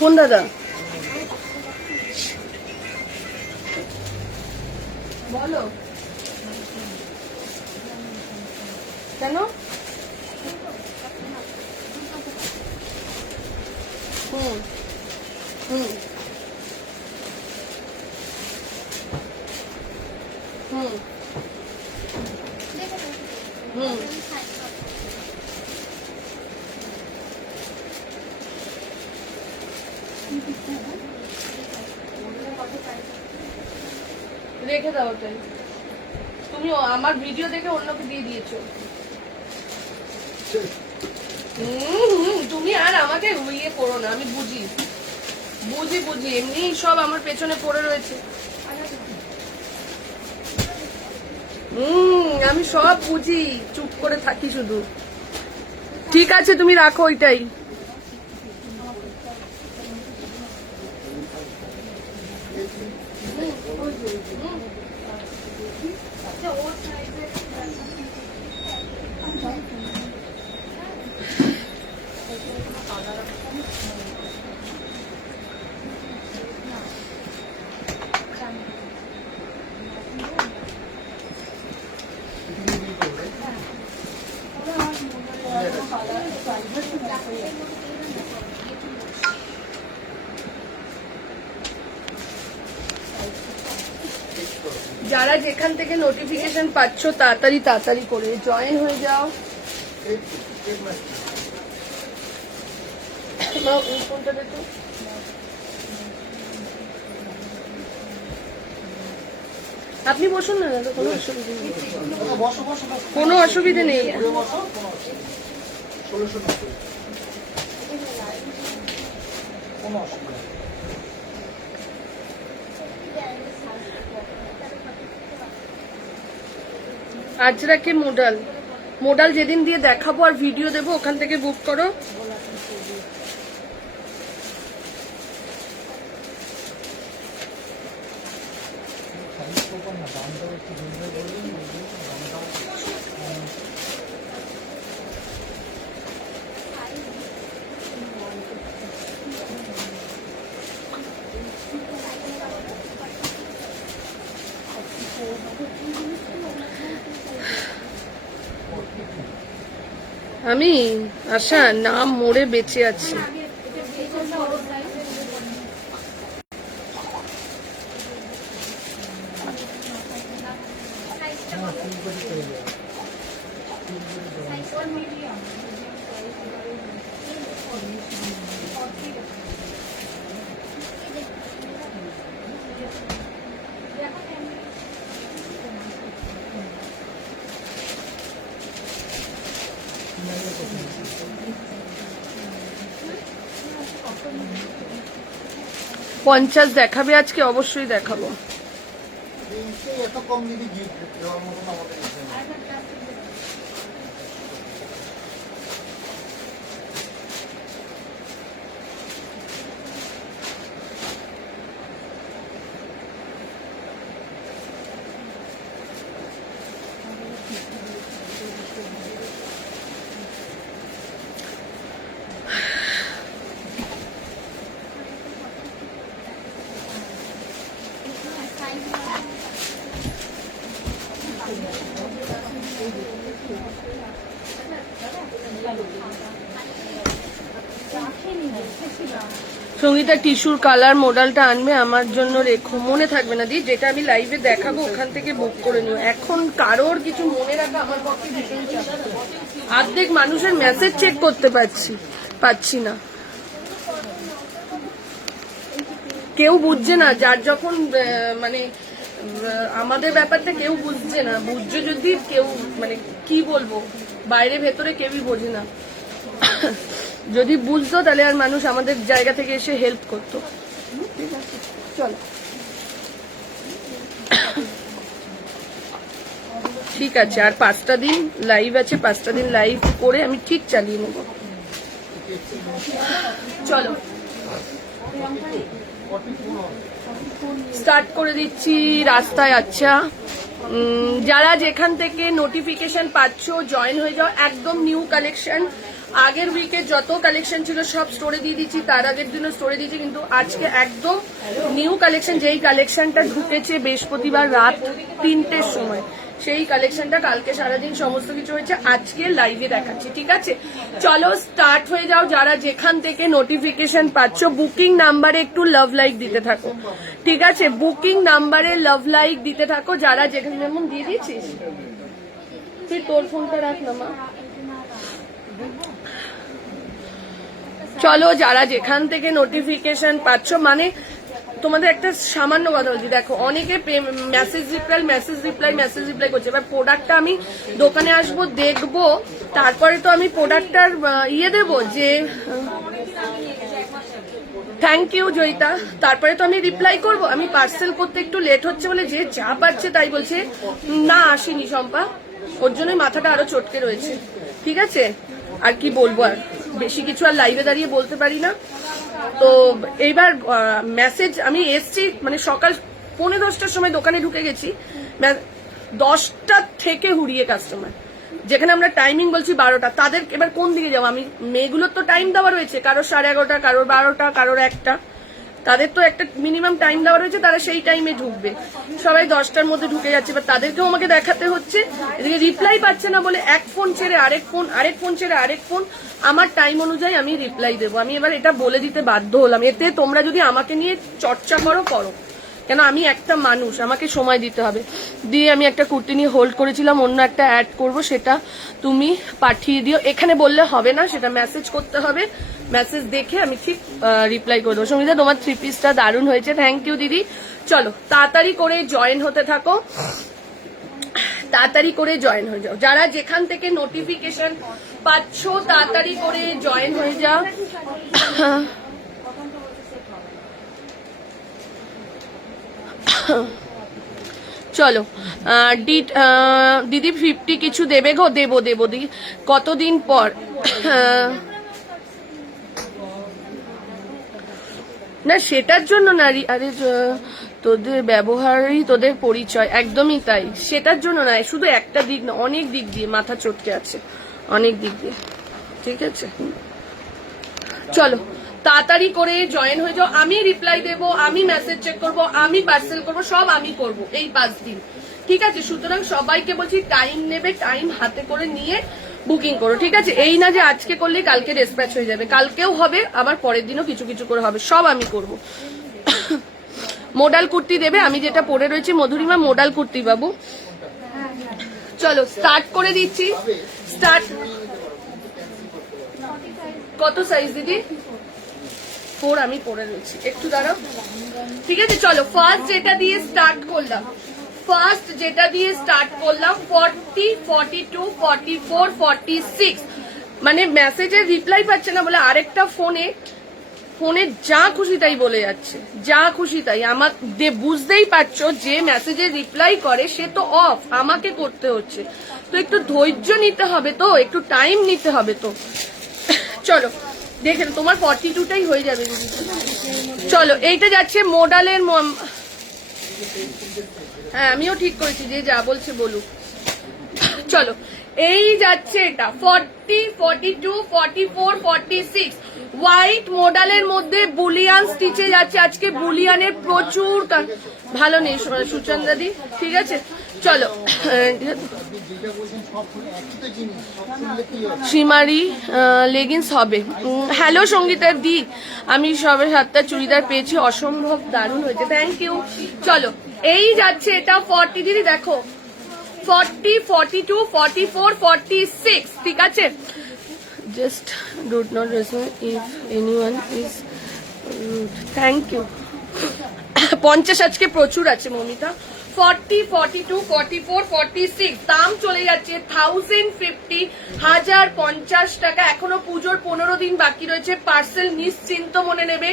কোন দাদা? বলো কেন? হুম হুম হুম হুম রেখে দাও ওটাই। তুমি আমার ভিডিও দেখে অন্যকে দিয়ে দিয়েছো। তুমি আর আমাকে ইয়ে করো না, আমি বুঝি বুঝি বুঝি এমনি সব আমার পেছনে পড়ে রয়েছে। আমি সব বুঝি, চুপ করে থাকি শুধু। ঠিক আছে তুমি রাখো ওইটাই। যারা যেখান থেকে নোটিফিকেশন পাচ্ছ তাড়াতাড়ি তাড়াতাড়ি করে জয়েন হয়ে যাও। আপনি বসুন না দাদা, কোনো অসুবিধা নেই, কোনো অসুবিধা নেই। আজরাকে মোডাল যেদিন দিয়ে দেখাবো আর ভিডিও দেবো ওখান থেকে বুক করো। আমি আশা নাম মরে বেঁচে আছি। পঞ্চাশ দেখাবে আজকে, অবশ্যই দেখাবো। এত কম যদি সঙ্গীতা টিস্যুর কালার মডেলটা আনবে আমার জন্য, রেখো। মনে থাকবে না দি, যেটা আমি লাইভে দেখাবো ওখান থেকে বুক করে নিও। এখন কারোর কিছু মনে রাখা আমার পক্ষে ভীষণ চাপ। অর্ধেক মানুষের মেসেজ চেক করতে পারছি না। কেউ বুঝছে না, যার যখন মানে আমাদের ব্যাপারটা কেউ বুঝছে না। বুঝছে যদি কেউ, মানে কি বলবো, বাইরে ভেতরে কেউই বোঝে না। যদি বুঝতো তাহলে আর মানুষ আমাদের জায়গা থেকে এসে হেল্প করতো। ঠিক আছে চলো, ঠিক আছে। আর 5টা দিন লাইভ আছে, 5টা দিন লাইভ করে আমি ঠিক চালিয়ে নেব। চলো স্টার্ট করে দিচ্ছি। রাস্তায় আচ্ছা, যারা যেখান থেকে নোটিফিকেশন পাচ্ছ জয়েন হয়ে যাও। একদম নিউ কালেকশন, আগের উইকে যত কালেকশন ছিল সব স্টোরে দিয়ে দিচ্ছি, তার আগের দিনও স্টোরে দিয়েছি, কিন্তু আজকে একদম নিউ কালেকশন, যেই কালেকশনটা ঢুকেছে বৃহস্পতিবার রাত 3টের সময়, সেই কালেকশনটা কালকে সারাদিন সমস্ত কিছু হয়েছে, আজকে লাইভে দেখাচ্ছি। ঠিক আছে, চলো স্টার্ট হয়ে যাও। যারা যেখান থেকে নোটিফিকেশন পাচ্ছ, বুকিং নাম্বারে একটু লাভ লাইক দিতে থাকো। ঠিক আছে, বুকিং নাম্বারে লাভ লাইক দিতে থাকো। যারা যেখানে, যেমন দিয়ে দিচ্ছিস তুই, তোর ফোনটা রাখ না মা। চলো, যারা যেখান থেকে নোটিফিকেশন পাচ্ছ, মানে তোমাদের একটা সামান্য কথা বলছি, দেখো অনেকে মেসেজ রিপ্লাই করছে। এবার প্রোডাক্টটা আমি দোকানে আসবো, দেখবো, তারপরে তো আমি প্রোডাক্টটার ইয়ে দেবো যে থ্যাংক ইউ জয়িতা, তারপরে তো আমি রিপ্লাই করব। আমি পার্সেল করতে একটু লেট হচ্ছে বলে যে যা পাচ্ছে তাই বলছে, না আসেনি শম্পা, ওর জন্যই মাথাটা আরো চটকে রয়েছে। ঠিক আছে, আর কি বলবো, আর বেশি কিছু আর লাইভে দাঁড়িয়ে বলতে পারি না। তো এইবার মেসেজ আমি এসছি, মানে সকাল 10:45টার সময় দোকানে ঢুকে গেছি, 10টা থেকে হুড়িয়ে কাস্টমার, যেখানে আমরা টাইমিং বলছি 12টা, তাদের এবার কোন দিকে যাবো আমি? মেয়েগুলোর তো টাইম দেওয়া রয়েছে, কারোর 11:30, কারোর 12টা, কারোর 1টা, তাদের তো একটা মিনিমাম টাইম দেওয়া রয়েছে, তারা সেই টাইমে ঢুকবে। সবাই 10টার মধ্যে ঢুকে যাচ্ছে, এবার তাদেরকেও আমাকে দেখাতে হচ্ছে। এদিকে রিপ্লাই পাচ্ছে না বলে এক ফোন ছেড়ে আরেক ফোন, আরেক ফোন ছেড়ে আরেক ফোন, আমার টাইম অনুযায়ী আমি রিপ্লাই দেবো। আমি এবার এটা বলে দিতে বাধ্য হলাম, এতে তোমরা যদি আমাকে নিয়ে চর্চা করো, কেন আমি একটা মানুষ, আমাকে সময় দিতে হবে। দিয়ে আমি একটা কুর্তি নিয়ে হোল্ড করেছিলাম, অন্য একটা অ্যাড করব, সেটা তুমি পাঠিয়ে দিও। এখানে বললে হবে না, সেটা মেসেজ করতে হবে, মেসেজ দেখে আমি ঠিক রিপ্লাই করে দেবো। সঙ্গীতা, তোমার 3 পিসটা দারুণ হয়েছে, থ্যাংক ইউ দিদি। চলো তাড়াতাড়ি করে জয়েন হতে থাকো, তাড়াতাড়ি করে জয়েন হয়ে যাও। যারা যেখান থেকে নোটিফিকেশন পাচ্ছ তাড়াতাড়ি করে জয়েন হয়ে যাও। চলো দিদি 50 কিছু দেবে গো? দেবো দিদি, কতদিন পর। না সেটার জন্য না, আরে তোদের ব্যবহারই তোদের পরিচয়, একদমই তাই, সেটার জন্য না, শুধু একটা দিক না, অনেক দিক দিয়ে মাথা চটকে আছে, অনেক দিক দিয়ে। ঠিক আছে, চলো তাড়াতাড়ি করে জয়েন হয়ে যাও। আমি রিপ্লাই দেবো, আমি মেসেজ চেক করব, আমি পার্সেল করব, সব আমি করব এই 5 দিন। ঠিক আছে, সুতরাং সবাইকে বলছি টাইম নেবে, টাইম হাতে করে নিয়ে বুকিং করো। ঠিক আছে, এই না যে আজকে করলে কালকে ডিসপ্যাচ হয়ে যাবে, কালকেও হবে, আবার পরের দিনও কিছু কিছু করে হবে, সব আমি করব। মোডাল কুর্তি দেবে, আমি যেটা পরে রয়েছি মধুরিমা মোডাল কুর্তি বাবু। চলো স্টার্ট করে দিচ্ছি, স্টার্ট। কত সাইজ দিদি? 4 আমি পরে রয়েছি, একটু দাঁড়াও। ঠিক আছে, চলো ফার্স্ট যেটা দিয়ে স্টার্ট করলাম, 40, 42, 44, 46, মানে মেসেজের রিপ্লাই পাচ্ছে না বলে আরেকটা ফোনে যা খুশি তাই বলে যাচ্ছে, যা খুশি তাই। আমার বুঝতেই পারছো, যে মেসেজের রিপ্লাই করে সে তো অফ, আমাকে করতে হচ্ছে, তো একটু ধৈর্য নিতে হবে, তো একটু টাইম নিতে হবে। তো চলো দেখেন, তোমার 42টাই হয়ে যাবে। চলো এইটা যাচ্ছে মোডালের, হ্যাঁ আমিও ঠিক করেছি, যে যা বলছে বলুক। চলো এই যাচ্ছে এটা 40, 42, 44, 46 হোয়াইট মডেলের মধ্যে বুলিয়ান স্টিচে যাচ্ছে। আজকে বুলিয়ানের প্রচুর ভালো নেই সুচন্দাদি। ঠিক আছে, চলো সীমারি লেগিংস হবে। হ্যালো সঙ্গীতার দি, আমি সবে 7টা চুড়িদার পেয়েছি, অসম্ভব দারুণ হয়েছে, থ্যাংক ইউ। চলো এই যাচ্ছে এটা 40, দিদি দেখো 40, 42, 44, 46, ঠিক আছে। Just do not respond if anyone is rude, thank you. 50 আজকে প্রচুর আছে মমিতা। 40, 42, 44, 46 দাম চলে যাচ্ছে 1050, 1050 টাকা। এখনো পুজোর 15 দিন বাকি রয়েছে, পার্সেল নিশ্চিন্ত মনে নেবে।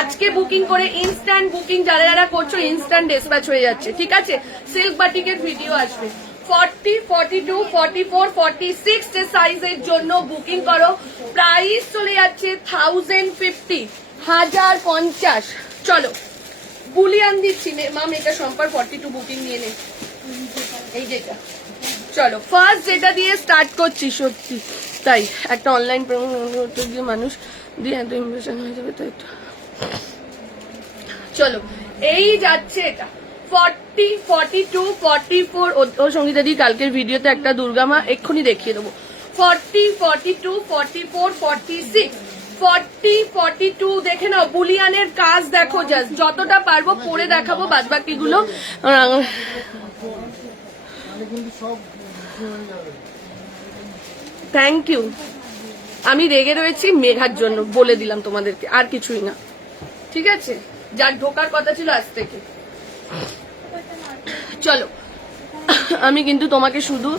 আজকে বুকিং করে ইনস্ট্যান্ট বুকিং যারা যারা করছো, ইনস্ট্যান্ট ডিসপ্যাচ হয়ে যাচ্ছে। ঠিক আছে, সিল্ক বাটিকের ভিডিও আসবে। 40, 42, 44, 46 যে সাইজের জন্য বুকিং করো, প্রাইস চলে যাচ্ছে 1050, 1050। চলো বুলিয়ান দিচ্ছি মা, মেয়েটা সম্পার 42 বুকিং নিয়ে নে, এই যেটা। চলো ফার্স্ট যেটা দিয়ে স্টার্ট করছি, সত্যি তাই একটা অনলাইন করতে গিয়ে মানুষ দিয়ে এত ইমপ্রেশন হয়ে যাবে, তো একটু চলো। এই যাচ্ছে এটা 40, 42, 44। ও সঙ্গীতা দি কালকের ভিডিওতে একটা দুর্গা মা এক্ষুনি দেখিয়ে দেবো। 40, 42, 44, 46, 40, 42 দেখে নাও। বুলিয়ানের কাজ দেখো, জাস্ট যতটা পারবো পরে দেখাবো, বাদ বাকিগুলো কিন্তু সব হয়ে যাবে। Thank you. আমি রেগে রয়েছি মেঘার জন্য, বলে দিলাম তোমাদেরকে, আর কিছুই না, ঠিক আছে? যার ঢোকার কথা ছিল আজ থেকে। চলো, আমি কিন্তু তোমাকে শুধু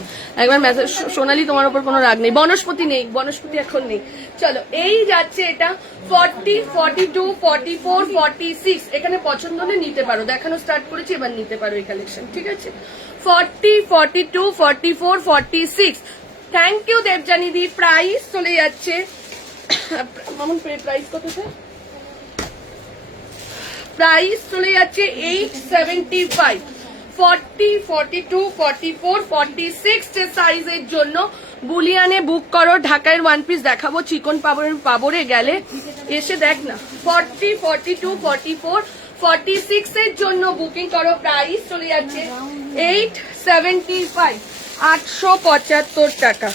একবার মেসেজ, সোনালি তোমার উপর কোনো রাগ নেই, বনস্পতি নেই, বনস্পতি এখন নেই। চলো, এই যাচ্ছে এটা 40, 42, 44, 46। এখানে পছন্দ হলে নিতে পারো, দেখানো স্টার্ট করেছি, এবার নিতে পারো এই কালেকশন, ঠিক আছে? 40, 42, 44, 46। থ্যাংক ইউ দেবজানি দি। প্রাইস চলে যাচ্ছে, মামুন প্রাইস কত স্যার? প্রাইস চলে যাচ্ছে 875। 40, 42, 44, 46 সাইজের জন্য বুলিয়ানে বুক করো। ঢাকায় ওয়ান পিস দেখাবো, চিকন পাবরে গেলে এসে দেখ না। 40, 42, 44, 46 এর জন্য বুকিং করো। প্রাইস চলে যাচ্ছে 875, 875 টাকা।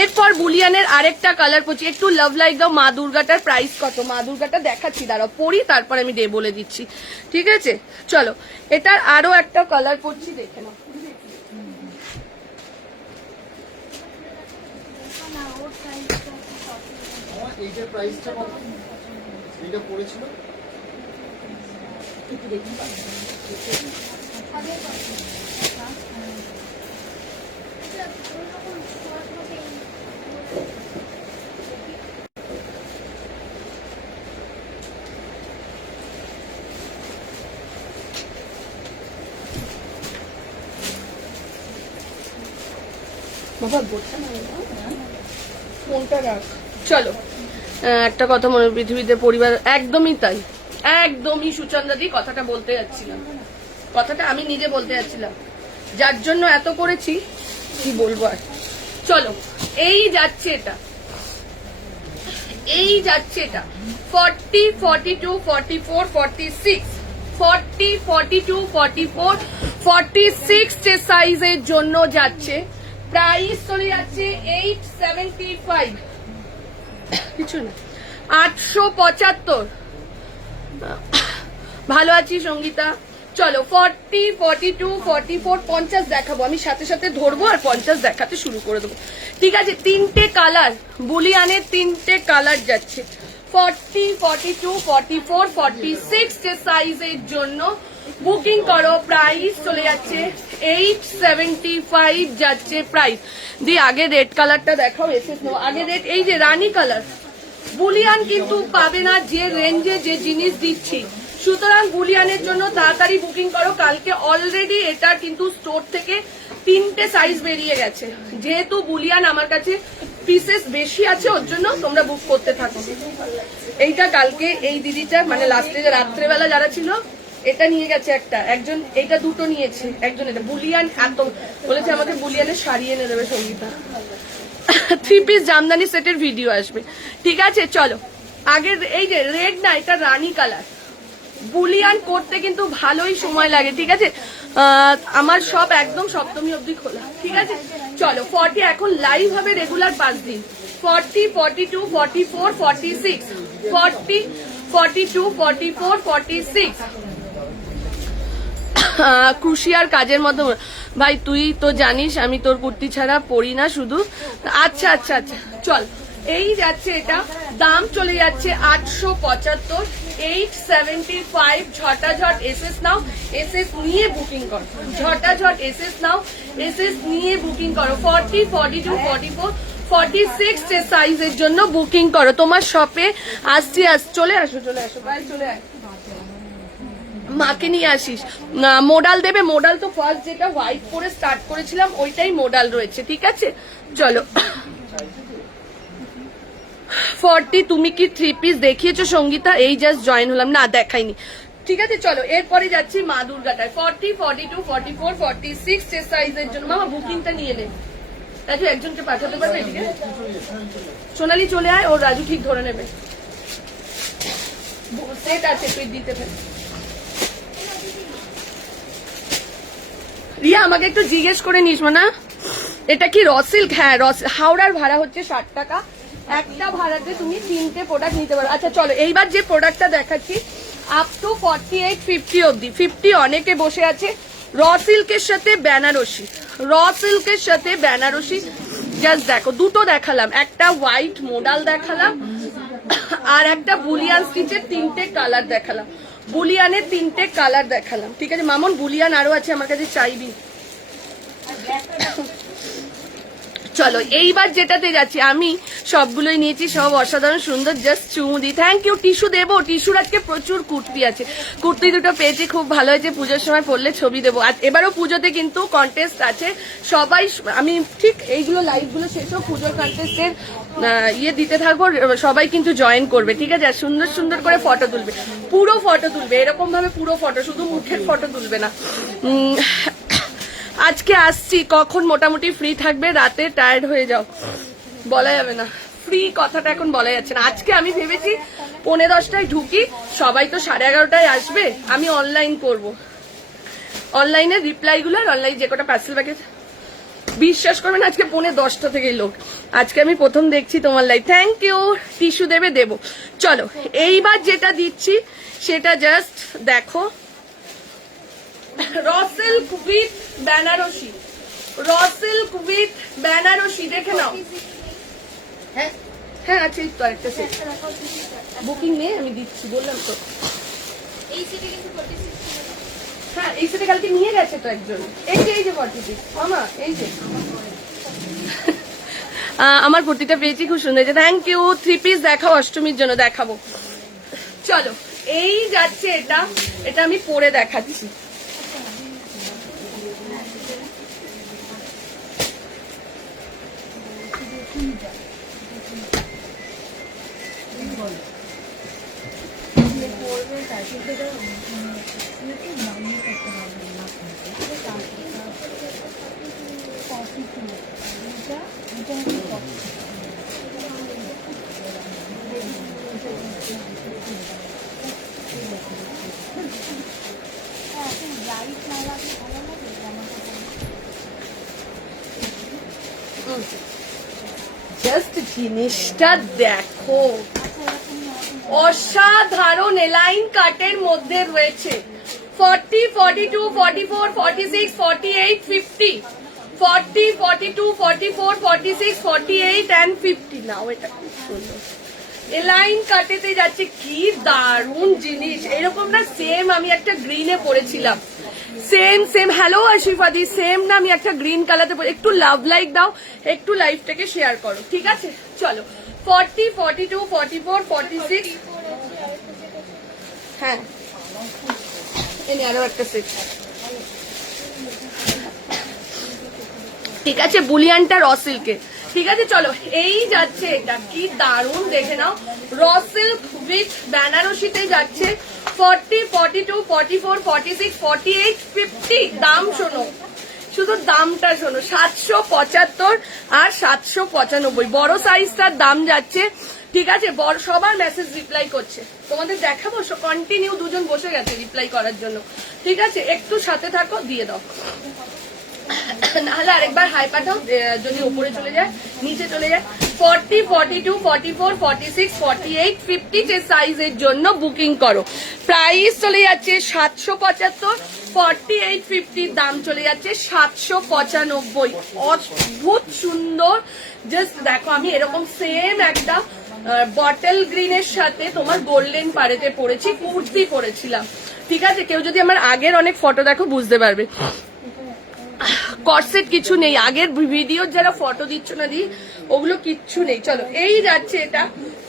এরপর বুলিয়ানের আরেকটা কালার পড়ছি, একটু লাভ লাইক দাও। মা দুর্গাটার প্রাইস কত? মা দুর্গাটা দেখাচ্ছি, দাঁড়াও পরি, তারপর আমি বলে দিচ্ছি, ঠিক আছে? চলো, এটার আরো একটা কালার পড়ছি, দেখে নাও। এইটার প্রাইসটা কত? এটা পড়েছিল ফোনটা রাখ। চলো, একটা কথা মনে, পৃথিবীতে পরিবার, একদমই তাই, একদমই সুচন্দ্রা দি কথাটা বলতে যাচ্ছিলাম, কথাটা আমি নিজে বলতে যাচ্ছিলাম, যার জন্য এত করেছি কি বলবো আর। চলো, এই যাচ্ছে এটা, এই যাচ্ছে এটা 40, 42, 44, 46, 40, 42, 44, 46 যে সাইজের জন্য যাচ্ছে। প্রাইস চলে যাচ্ছে 875, কিছু না, 875। ভালো আছি সঙ্গীতা। চলো, 40, 42, 44, 50 দেখাবো, আমি সাথে সাথে ধরবো আর 50 দেখাতে শুরু করে দেবো, ঠিক আছে? তিনটে কালার, বুলিয়ানের তিনটে কালার যাচ্ছে। 40, 42, 44, 46 যে সাইজের জন্য বুকিং করো। প্রাইস চলে যাচ্ছে 875 যাচ্ছে প্রাইস। দি আগে রেড কালারটা দেখাও, এসে আগে রেড, এই যে রানী কালার। বুলিয়ান কিন্তু পাবে না যে রেঞ্জে যে জিনিস দিচ্ছি, সুতরাং বুলিয়ানের জন্য তাড়াতাড়ি বুকিং করো। কালকে অলরেডি এটা কিন্তু স্টোর থেকে তিনটে সাইজ বেরিয়ে গেছে, যেহেতু বুলিয়ান আমার কাছে পিসেস বেশি আছে, ওর জন্য তোমরা বুক করতে থাকো। এইটা কালকে এই দিদিটা, মানে লাস্টে রাত্রেবেলা যারা ছিল, এটা নিয়ে গেছে একটা, একজন এইটা দুটো নিয়েছে, একজন এটা। বুলিয়ান এত বলেছে আমাকে, বুলিয়ানের শাড়ি এনে দেবে সঙ্গীতা। 3 পিস জামদানি সেটের ভিডিও আসবে, ঠিক আছে? চলো, আগের এই যে রেড না, এটা রানী কালার। বুলিয়ান করতে কিন্তু ভালোই সময় লাগে, ঠিক আছে? আমার সব একদম সপ্তমী অবধি খোলা, ঠিক আছে? চলো, 40 এখন লাইভ হবে রেগুলার 5 দিন। 40, 42, 44, 46, 40, 42, 44, 46। ক্রুশিয়ার কাজের মতো। ভাই তুই তো জানিস আমি তোর কুর্তি ছাড়া পরি না শুধু। আচ্ছা আচ্ছা আচ্ছা, চল, এই যাচ্ছে এটা, দাম চলে যাচ্ছে 875, 875। ঝটাঝট এসএস নাও, এসএস নিয়ে বুকিং করো, ঝটাঝট এসএস নাও, এসএস নিয়ে বুকিং করো। 40, 42, 44, 46 সাইজের জন্য বুকিং করো। তোমার শপে আসছি, চলে আসো, চলে আসো ভাই, চলে আয়, মাকে নিয়ে আসিস। মোডাল দেবে, মোডাল তো ফার্স্ট যেটা হোয়াইট পরে স্টার্ট করেছিলাম ওইটাই মোডাল রয়েছে, ঠিক আছে? চলো, 40 তুমি কি 3 পিস দেখিয়েছো সঙ্গীতা? এই জাস্ট জয়েন হলাম, না দেখাইনি। ঠিক আছে চলো এরপরে যাচ্ছি মা দুর্গাটায় 40, 42, 44, 46 চেস্ট সাইজের জন্য। মামা বুকিংটা নিয়ে নে, রাজু একজনকে পাঠাতে পারবে এদিকে? সোনালি চলে আয়, ওর রাজু ঠিক ধরে নেবে। সেট আছে তুই দিতে পারি। রিয়া আমাকে একটু জিজ্ঞেস করে নিস না, এটা কি র সিল্ক? হ্যাঁ হাওড়ার ভাড়া হচ্ছে 60 টাকা, একটা ভাড়াতে তুমি 3টে প্রোডাক্ট নিতে পারো। আচ্ছা চলো এইবার যে প্রোডাক্টটা দেখাচ্ছি আপ টু 48, 50 অব্দি। 50 অনেকে বসে আছে। র সিল্কের সাথে বেনারসি, র সিল্কের সাথে বেনারসি। জাস্ট দেখো, দুটো দেখালাম, একটা হোয়াইট মোডাল দেখালাম আর একটা বুলিয়ান স্টিচের 3টে কালার দেখালাম, বুলিয়ানের 3টে কালার দেখালাম। ঠিক আছে মামন, বুলিয়ান আরো আছে আমার কাছে, চাইবি? চলো এইবার যেটাতে যাচ্ছি, আমি সবগুলোই নিয়েছি, সব অসাধারণ সুন্দর, জাস্ট চুমু দিই। Thank you. টিস্যু দেবো, টিস্যুর আজকে প্রচুর কুর্তি আছে, কুর্তি দুটো পেয়েছি, খুব ভালো হয়েছে, পুজোর সময় পরলে ছবি দেবো। আর এবারও পুজোতে কিন্তু কন্টেস্ট আছে, সবাই আমি ঠিক এইগুলো লাইভগুলো শেষও পুজোর কন্টেস্টের ইয়ে দিতে থাকবো, সবাই কিন্তু জয়েন করবে। ঠিক আছে, আর সুন্দর সুন্দর করে ফটো তুলবে, পুরো ফটো তুলবে, এরকম ভাবে পুরো ফটো, শুধু মুখের ফটো তুলবে না। আজকে আসছি, কখন মোটামুটি ফ্রি থাকবে? রাতে টায়ার্ড হয়ে যাও, বলা যাবে না, ফ্রি কথাটা এখন বলা যাচ্ছে না। আজকে আমি ভেবেছি 10:45 ঢুকি, সবাই তো 11:30 আসবে, আমি অনলাইন করব, অনলাইনে রিপ্লাইগুলো আর অনলাইন যে কটা পার্সেল ব্যাগে। বিশ্বাস করবেন আজকে 10:45 থেকেই লোক, আজকে আমি প্রথম দেখছি তোমার লাইভ। Thank you. টিস্যু দেবে, দেবো। চলো এইবার যেটা দিচ্ছি সেটা জাস্ট দেখো, raw silk with Banarasi, raw silk with Banarasi, দেখে নাও। হ্যাঁ হ্যাঁ আছে তো একটা সেট, বুকিং নেই, আমি দিচ্ছি, বললাম তো। হ্যাঁ এই সেটে কালকে নিয়ে গেছে তো একজন, এই যে 46 মামা, এই যে আমার কুর্তিটা পেয়েছি, খুব সুন্দর হয়েছে, থ্যাংক ইউ। 3 পিস দেখাও, অষ্টমীর জন্য দেখাবো। চলো এই যাচ্ছে, এটা এটা আমি পরে দেখাচ্ছি। জাস্ট জিনিসটা দেখো, অসাধারণ এলাইন কাটের মধ্যে রয়েছে। 40, 42, 44, 46, 48, 50, 40, 42, 44, 46, 48 and 50। নাও এটা খুব সুন্দর এলাইন কাটেতে যাচ্ছে, কি দারুণ জিনিস। এরকম না সেম আমি একটা গ্রিনে পরেছিলাম, সেম সেম। হ্যালো আশিফাদি, সেম না আমি একটা গ্রিন কালারে পরে। একটু লাভ লাইক দাও, একটু লাইভটাকে শেয়ার করো, ঠিক আছে? চলো 40, 42, 44, 46। হ্যাঁ এনে আরো একটা সেট, ঠিক আছে? বুলিয়ানটা র সিল্কে, ঠিক আছে? চলো এই যাচ্ছে, এটা কি দারুণ, দেখে নাও, র সিল্ক উইথ বেনারসিতে যাচ্ছে। 40, 42, 44, 46, 48, 50। দাম শোনো, শুধু দামটা শোনো, 775 আর 795। বড় সাইজটার দাম যাচ্ছে, ঠিক আছে? বড় সবার মেসেজ রিপ্লাই করছে, তোমাদের দেখাবো, কন্টিনিউ দুজন বসে গেছে রিপ্লাই করার জন্য, ঠিক আছে? একটু সাথে থাকো, দিয়ে দাও, নাহলে আরেকবার হাই পাঠাও, যদি উপরে চলে যায়, নিচে চলে যায়। 40, 42, 44, 46, 48, 50 যে সাইজের জন্য বুকিং করো। প্রাইস চলে যাচ্ছে 775, 48, 50 দাম চলে যাচ্ছে 795। অদ্ভুত সুন্দর, জাস্ট দেখো, আমি এরকম সেম একটা বটল গ্রিনের সাথে তোমার গোল্ডেন পাড়েতে পরেছি, কুর্তি পরেছিলাম, ঠিক আছে? কেউ যদি আমার আগের অনেক ফটো দেখো বুঝতে পারবে, কর্সেট কিছু নেই, আগের ভিডিওর যারা ফটো দিচ্ছ না দি, ওগুলো কিচ্ছু নেই। চলো এই যাচ্ছে, এটা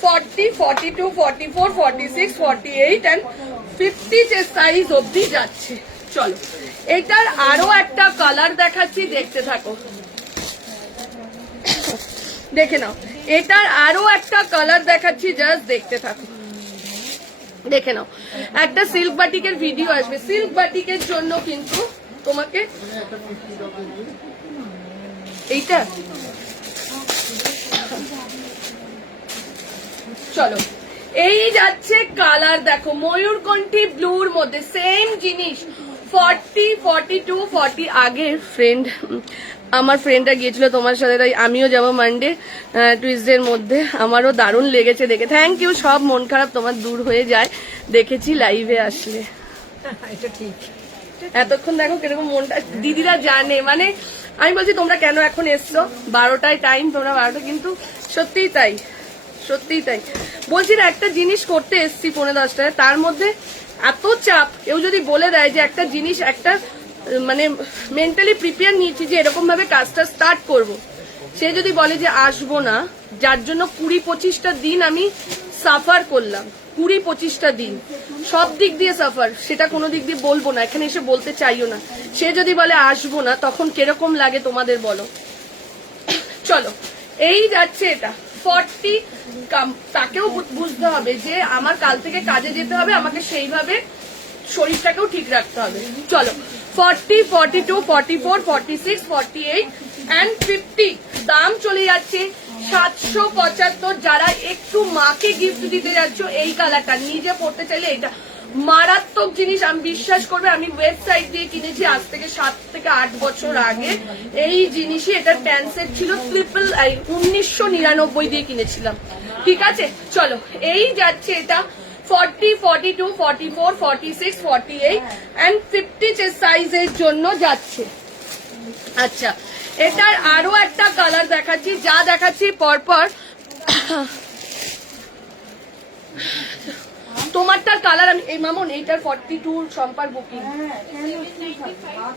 40, 42, 44, 46, 48 and 50 যে সাইজ অবধি যাচ্ছে। চলো এটার আরো একটা কালার দেখাচ্ছি, দেখতে থাকো, দেখে নাও, এটার আরো একটা কালার দেখাচ্ছি, জাস্ট দেখতে থাকো। দেখে নাও, একটা সিল্ক বাটিকের ভিডিও আসবে। সিল্ক বাটিকের জন্য কিন্তু তোমাকে একটা 50 টাকা দিয়ে এইটা চলো, এই যাচ্ছে কালার দেখো, ময়ূরকণ্ঠী ব্লুর মধ্যে সেম জিনিস 40, 42, 40। আগের ফ্রেন্ড, আমার ফ্রেন্ডরা গিয়েছিল তোমার সাথে, তাই আমিও যাবো মানডে টুইসডের মধ্যে। আমারও দারুণ লেগেছে দেখে, থ্যাংক ইউ। সব মন খারাপ তোমার দূর হয়ে যায় দেখেছি লাইভে আসলে। এটা ঠিক। এতক্ষণ দেখো কিরকম মনটা, দিদিরা জানে। মানে আমি বলছি তোমরা কেন এখন এসছো, 12টায় টাইম, তোমরা 12টা, কিন্তু সত্যিই তাই, সত্যিই তাই বলছি না। একটা জিনিস করতে এসছি 10:45, তার মধ্যে এত চাপ। কেউ যদি বলে দেয় যে একটা জিনিস, একটা মানে মেন্টালি প্রিপেয়ার নিয়েছি যে এরকম ভাবে কাজটা স্টার্ট করব, সে যদি বলে যে আসবো না, যার জন্য 20-25টা দিন আমি সাফার করলাম, 20-25টা দিন সব দিক দিয়ে সাফার, সেটা কোনো দিক দিয়ে বলবো না, এখানে এসে বলতে চাইও না। সে যদি বলে আসবো না, তখন কিরকম লাগে তোমাদের বলো। চলো, এই যাচ্ছে এটা 40। তাকেও বুঝতে হবে যে আমার কাল থেকে কাজে যেতে হবে, আমাকে সেইভাবে শরীরটাকেও ঠিক রাখতে হবে। চলো, 40, 42, 44, 46, 48 and 50 দাম চলে যাচ্ছে 775। যারা একটু মাকে গিফট দিতে যাচ্ছ, এই কালারটা নিজে পড়তে চাইলে এটা মারাত্মক জিনিস। আমি বিশ্বাস করবে, আমি ওয়েবসাইট দিয়ে কিনেছি আজ থেকে 7 থেকে 8 বছর আগে। এই জিনিসই, এটার প্যান্সেট ছিল 1999 দিয়ে কিনেছিলাম, ঠিক আছে। চলো, এই যাচ্ছে এটা 40, 42, 44, 46, 48 and 50 সাইজের জন্য যাচ্ছে। আচ্ছা, এটার আরো একটা কালার দেখাচ্ছি, যা দেখাচ্ছি পরপর তোমারটার কালার আমি এই মামুন, এইটার 42 সম্পার বুকিং।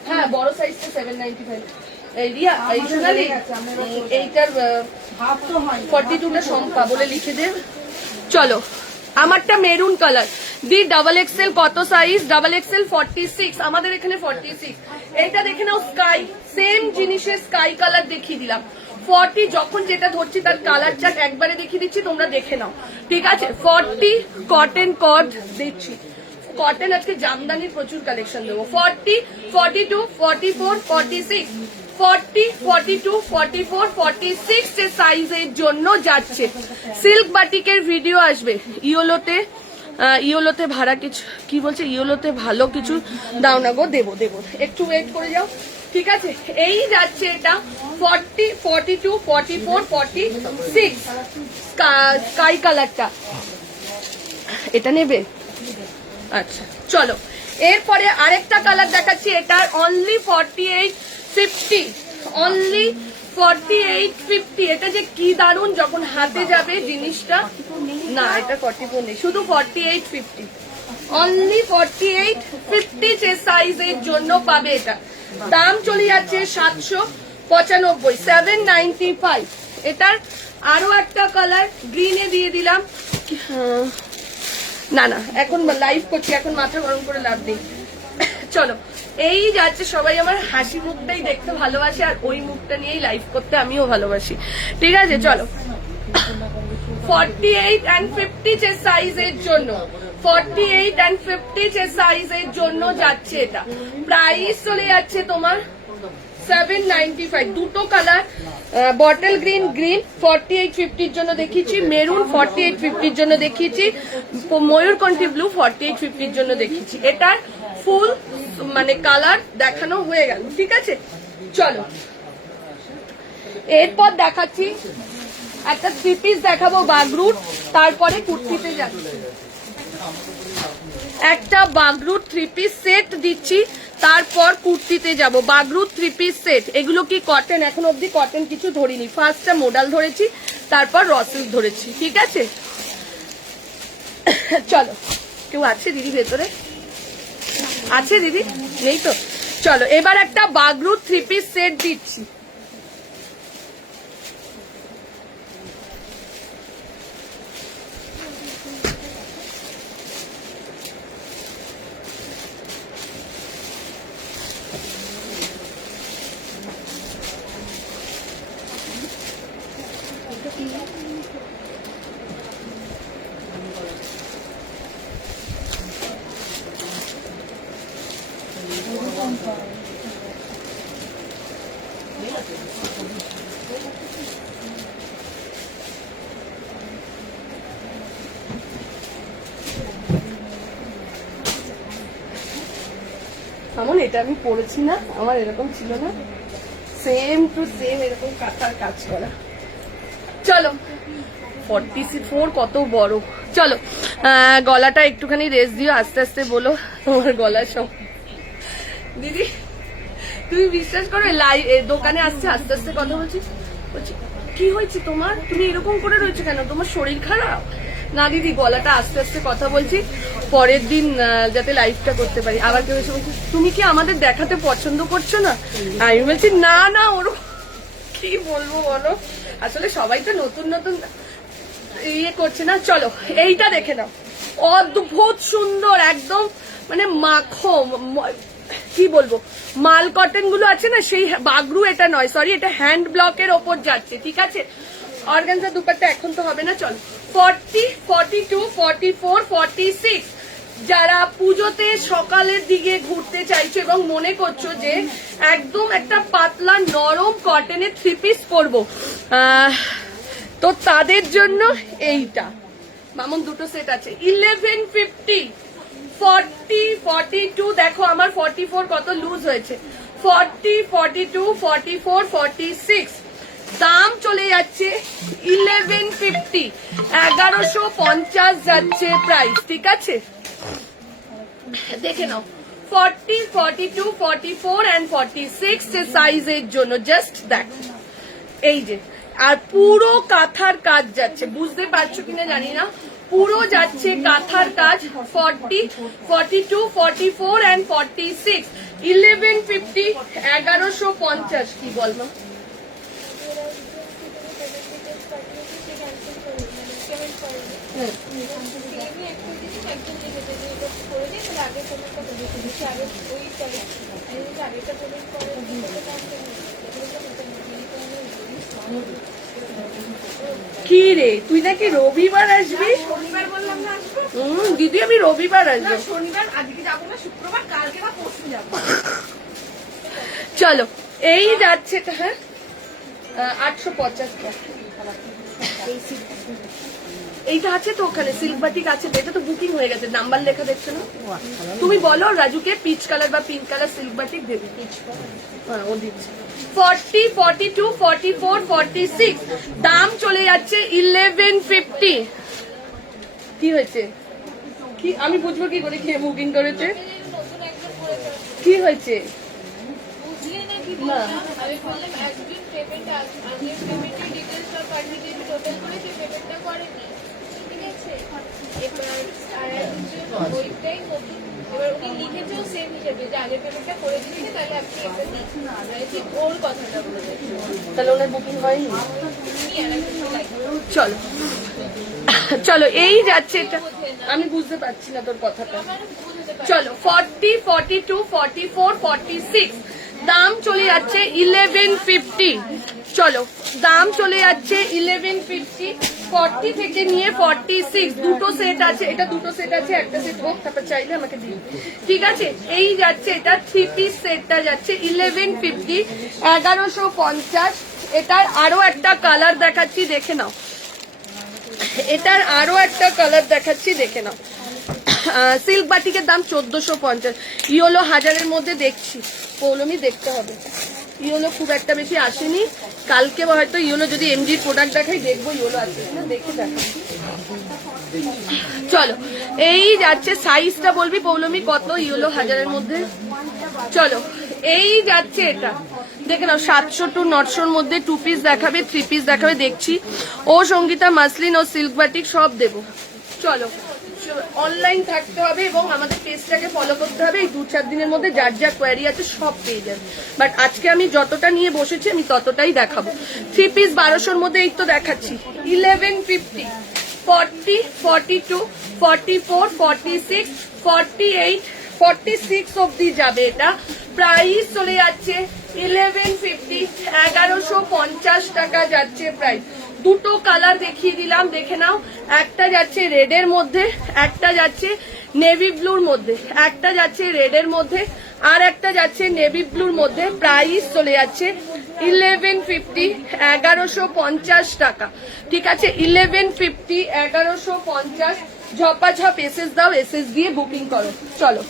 হ্যাঁ, বড় সাইজটা 795। এই রিয়া, এই সোনালি, এইটার 42টা সম্পা বলে লিখে দে। চলো, আমারটা মেরুন কালার। দি XXL কত সাইজ? XXL 46, আমাদের এখানে 46। এটা দেখে নাও, স্কাই, সেম জিনিসের স্কাই কালার দেখিয়ে দিলাম। 40, যখন যেটা ধরছি তার কালার চার্ট একবারে দেখিয়ে দিচ্ছি, তোমরা দেখে নাও, ঠিক আছে। 40 কটন কট দিচ্ছি, কটন আজকে জামদানির প্রচুর কালেকশন দেবো। 40, 42, 44, 46, 40, 42, 44, 46 সাইজের জন্য যাচ্ছে। সিল্ক বাটিকের ভিডিও আসবে। ইয়োলোতে ভাড়া কিছু, কি বলছে, ইয়োলোতে ভালো কিছু দাও না গো, দেবো দেবো, একটু ওয়েট করে যাও, ঠিক আছে। এই যাচ্ছে এটা 40, 42, 44, 46 স্কাই কালারটা। এটা নেবে? আচ্ছা, চলো, এরপরে আরেকটা কালার দেখাচ্ছি। এটার অনলি 48, 50, অনলি 48, 50। এটা যে কি দারুন যখন হাতে যাবে জিনিসটা। না, এটা 44 নেই, শুধু 48, 50, অনলি 48, 50 সাইজের জন্য পাবে। এটা দাম চলে যাচ্ছে 795, 795। এটার আরো একটা কালার গ্রিনে দিয়ে দিলাম। না না, এখন লাইভ করছি, এখন মাথা গরম করে লাভ নেই। চলো, এই যাচ্ছে। সবাই আমার হাসি মুখটাই দেখতে ভালোবাসে, আর ওই মুখটা নিয়েই লাইভ করতে আমিও ভালোবাসি, ঠিক আছে। চলো, 48 and 50 সাইজের জন্য, 48 and 50 সাইজের জন্য যাচ্ছে। এটা প্রাইস চলে যাচ্ছে তোমার 795। দুটো কালার, বটল গ্রিন, গ্রিন 48, 50 জন্য দেখিয়েছি, মেরুন 48, 50 জন্য দেখিয়েছি, ময়ূরকণ্ঠী ব্লু 48, 50 জন্য দেখিয়েছি। এটার ফুল মানে কালার দেখানো হয়ে গেল, ঠিক আছে। চলো, এরপর দেখাচ্ছি একটা 3 পিস দেখাবো বাগরুট, তারপরে কুর্তিতে যাচ্ছি। একটা বাগরুট 3 পিস সেট দিচ্ছি, তারপর কুর্তিতে যাব। বাগরুট 3 পিস সেট, এগুলো কি কটন? এখন অব্দি কটন কিছু ধরিনি, ফার্স্টটা মোডাল ধরেছি, তারপর রসিল ধরেছি, ঠিক আছে। চলো, কেউ আছে দিদি ভেতরে? আছে দিদি? নেই তো? চলো, এবার একটা বাগরুট 3 পিস সেট দিচ্ছি। এমন এটা আমি পড়েছি না, আমার এরকম ছিল না, সেম টু সেম এরকম কাঁথার কাজ করা। চলো 44 কত বড়। চলো গলাটা একটুখানি রেস্ট দিও, আস্তে আস্তে বলো তোমার গলার সব। দিদি তুমি বিশ্বাস করো দোকানে আসছে আস্তে আস্তে কথা বলছি, বলছি কি হয়েছে তোমার, তুমি এরকম করে রয়েছে কেন, তোমার শরীর খারাপ? না দিদি গলাটা আস্তে আস্তে কথা বলছি, পরের দিন যাতে লাইভটা করতে পারি। আবার কেউ এসে বলছে তুমি কি আমাদের দেখাতে পছন্দ করছো না? আমি বলছি না না, ওরকম কি বলবো বলো, আসলে সবাই তো নতুন নতুন ইয়ে করছে না। চলো এইটা দেখে নাও, অদ্ভুত সুন্দর একদম, মানে মাখো, কি বলবো, মাল কটন গুলো আছে না, সেই বাগরু এটা নয়, সরি এটা হ্যান্ড ব্লকের ওপর যাচ্ছে, ঠিক আছে। অর্গানজা দুপাট্টা এখন তো হবে না। চলো 40, 42, 44, 46 যারা পুজোতে সকালের দিকে ঘুরতে চাইছো এবং মনে করছো যে একদম একটা পাতলা নরম কটনের 3 পিস পরবো, তো তাদের জন্য এইটা। মামুন দুটো সেট আছে 1150, 40, 42, দেখো আমার 44 কত লুজ হয়েছে, 40, 42, 44, 46 দাম চলে যাচ্ছে 1150, 1150 যাচ্ছে প্রাইস, ঠিক আছে। দেখে নাও 40, 42, 44 and 46 সাইজের জন্য জাস্ট দেখো, এই যে, আর পুরো কাঁথার কাজ যাচ্ছে, বুঝতে পারছো কিনা জানি না, পুরো যাচ্ছে কাঁথার কাজ। 40, 42, 44 and 46, 1150, 1150। কি বলবো কি রে, তুই নাকি রবিবার আসবি? শনিবার বললাম না আসবো। দিদি আমি রবিবার আসবো। শনিবার আজকে যাবো না, শুক্রবার কালকে বা পরশু যাবো। চলো এই যাচ্ছে, হ্যাঁ 850 টাকা। এইটা আছে তো ওখানে, সিল্ক বাটিক আছে, এটা তো বুকিং হয়ে গেছে, নাম্বার লেখা দেখছো না। তুমি বলো রাজুকে পিচ কালার বা পিঙ্ক কালার সিল্ক বাটিক দেবে, হ্যাঁ ও দিচ্ছে। 40, 42, 44, 46 দাম চলে যাচ্ছে 1150। কি হয়েছে, কি আমি বুঝবো কি করে কে বুকিং করেছে, কি হয়েছে? না আমি বললাম একজন পেমেন্ট আগে পেমেন্টের ডিটেইলসটা পাঠিয়ে দিয়েছি, টোটাল করে সেই পেমেন্টটা করেনি, ঠিক আছে। এবার আর একজন ওইটাই নতুন, এবার উনি লিখেছেও সেম হিসেবে যে আগে পেমেন্টটা করে দিয়েছে, তাহলে আপনি একটা দিচ্ছেন, ঠিক ওর কথাটা বলে, তাহলে ওনার বুকিং হয়নি। উনি আর একজন চলো চলো এই যাচ্ছে, এটা আমি বুঝতে পারছি না তোর কথাটা। চলো 40, 42, 44, 46 দাম চলে যাচ্ছে 1150। চলো দাম চলে যাচ্ছে 1150। 40 থেকে নিয়ে 46 দুটো সেট আছে, এটা দুটো সেট আছে, একটা সেট হোক তারপর চাইলে আমাকে দিন, ঠিক আছে। এই যাচ্ছে এটা 3 পিস সেটটা যাচ্ছে 1150, 1150। এটার আরো একটা কালার দেখাচ্ছি, দেখে নাও, এটার আরো একটা কালার দেখাচ্ছি, দেখে নাও। সিল্ক বাটিকের দাম 1450, ইয়েলো 1000-এর মধ্যে দেখছি, পৌলমি দেখতে হবে, ইয়েলো খুব একটা বেশি আসেনি, কালকে হয়তো ইয়েলো যদি এমজির প্রোডাক্ট দেখাই দেখবো ইয়েলো আছে কিনা, দেখে দেখাচ্ছি। চলো এই যাচ্ছে, সাইজটা বলবি পৌলমি কত, ইয়েলো 1000-এর মধ্যে। চলো এই যাচ্ছে, এটা দেখে নাও 700 to 900-র মধ্যে 2 পিস দেখাবে, 3 পিস দেখাবে, দেখছি। ও সঙ্গীতা মাসলিন ও সিল্ক বাটিক সব দেবো। চলো অনলাইন থাকতে হবে এবং আমাদের পেজটাকে ফলো করতে হবে, এই 2-4 দিনের মধ্যে যার যা কোয়ারি আছে সব পেয়ে যাবে, বাট আজকে আমি যতটা নিয়ে বসেছি আমি ততটাই দেখাবো। 3 পিস 1200-র মধ্যে এই তো দেখাচ্ছি 1150, 40, 42, 44, 46, 48, 46 অব্দি যাবে। এটা প্রাইস চলে যাচ্ছে 1150, 1150 টাকা যাচ্ছে প্রাইস। দুটো কালার দেখিয়ে দিলাম, দেখে নাও, একটা যাচ্ছে রেড এর মধ্যে, একটা যাচ্ছে নেভি ব্লুর মধ্যে, একটা যাচ্ছে রেডের মধ্যে, আর একটা যাচ্ছে নেভি ব্লুর মধ্যে। প্রাইস চলে যাচ্ছে 1150, 1150 টাকা। ঠিক আছে, 1150, 1150। ঝপাঝপ এসএস দাও, এসএস দিয়ে বুকিং করো। চলো,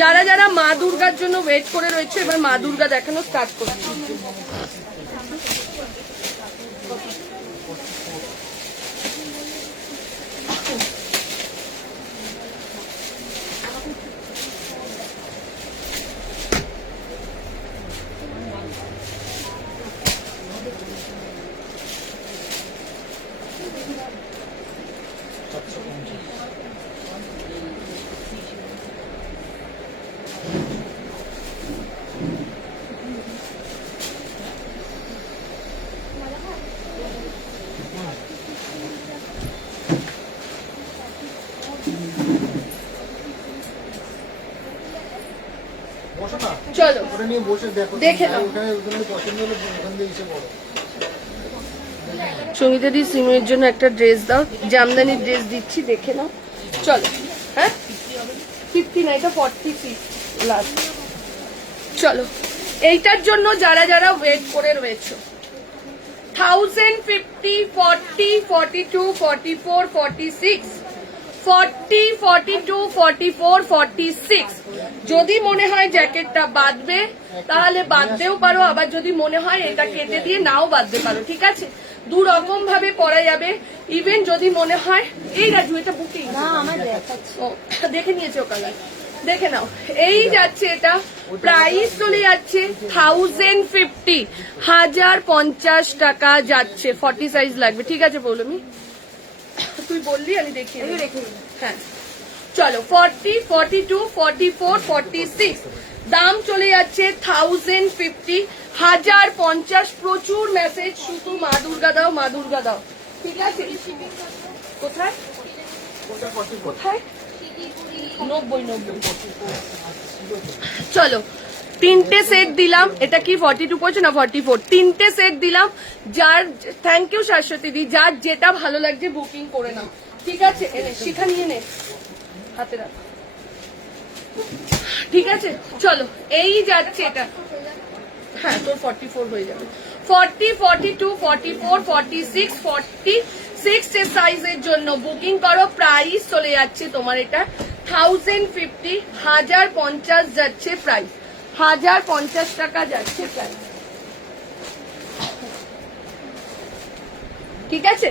যারা যারা মা দুর্গার জন্য ওয়েট করে রয়েছে, এবার মা দুর্গা দেখানো স্টার্ট করছি। বসো না, চলো ওটা নিয়ে বসে দেখো, দেখে নাও। ওখানে ওখানে পছন্দ হলে ওখান দিয়ে এসে পড়ো। সঙ্গীতা দি সিনুয়ের জন্য একটা ড্রেস দাও, জামদানির ড্রেস দিচ্ছি, দেখে নাও। চলো, হ্যাঁ 50 না, এটা 46 লাস্ট। চলো, এইটার জন্য যারা যারা ওয়েট করে রয়েছে, 1050, 40, 42, 44, 46, 40, 42, 44, 46। যদি মনে হয় জ্যাকেটটা বাঁধবে তাহলে বাঁধতেও পারো, আবার যদি মনে হয় এটা কেটে দিয়ে নাও বাঁধতে পারো। ঠিক আছে, দু রকম ভাবে পরা যাবে। ইভেন যদি মনে হয়, এই রাজু এটা বুকিং না, আমার দেখে নিয়েছো কালার, দেখে নাও। এই যাচ্ছে, এটা প্রাইস চলে যাচ্ছে 1050, 1050 টাকা যাচ্ছে। 40 সাইজ লাগবে। ঠিক আছে পৌলমি, তুই বললি, আমি দেখিয়ে দিই। হ্যাঁ চলো, 40, 42, 44, 46 দাম চলে যাচ্ছে 1050, 1050। প্রচুর মেসেজ শুধু মা দুর্গা দাও, মা দুর্গা দাও। ঠিক আছে, কোথায় কোথায় 90। চলো, তিনটে সেট দিলাম। এটা কি 42 পড়ছে না 44? তিনটে সেট দিলাম। যার, থ্যাংক ইউ শাশ্বতী দি, যার যেটা ভালো লাগছে বুকিং করে নাও। ঠিক আছে, এনে শিখা নিয়ে নে, হাতে রাখ। ঠিক আছে, চলো, এই যাচ্ছে এটা। হ্যাঁ, তোর 44 হয়ে যাবে। 40, 42, 44, 46, 46 সাইজের জন্য বুকিং করো। প্রাইস চলে যাচ্ছে তোমার এটা 1050, 1050 যাচ্ছে প্রাইস, 1050 টাকা যাচ্ছে প্রাইস। ঠিক আছে,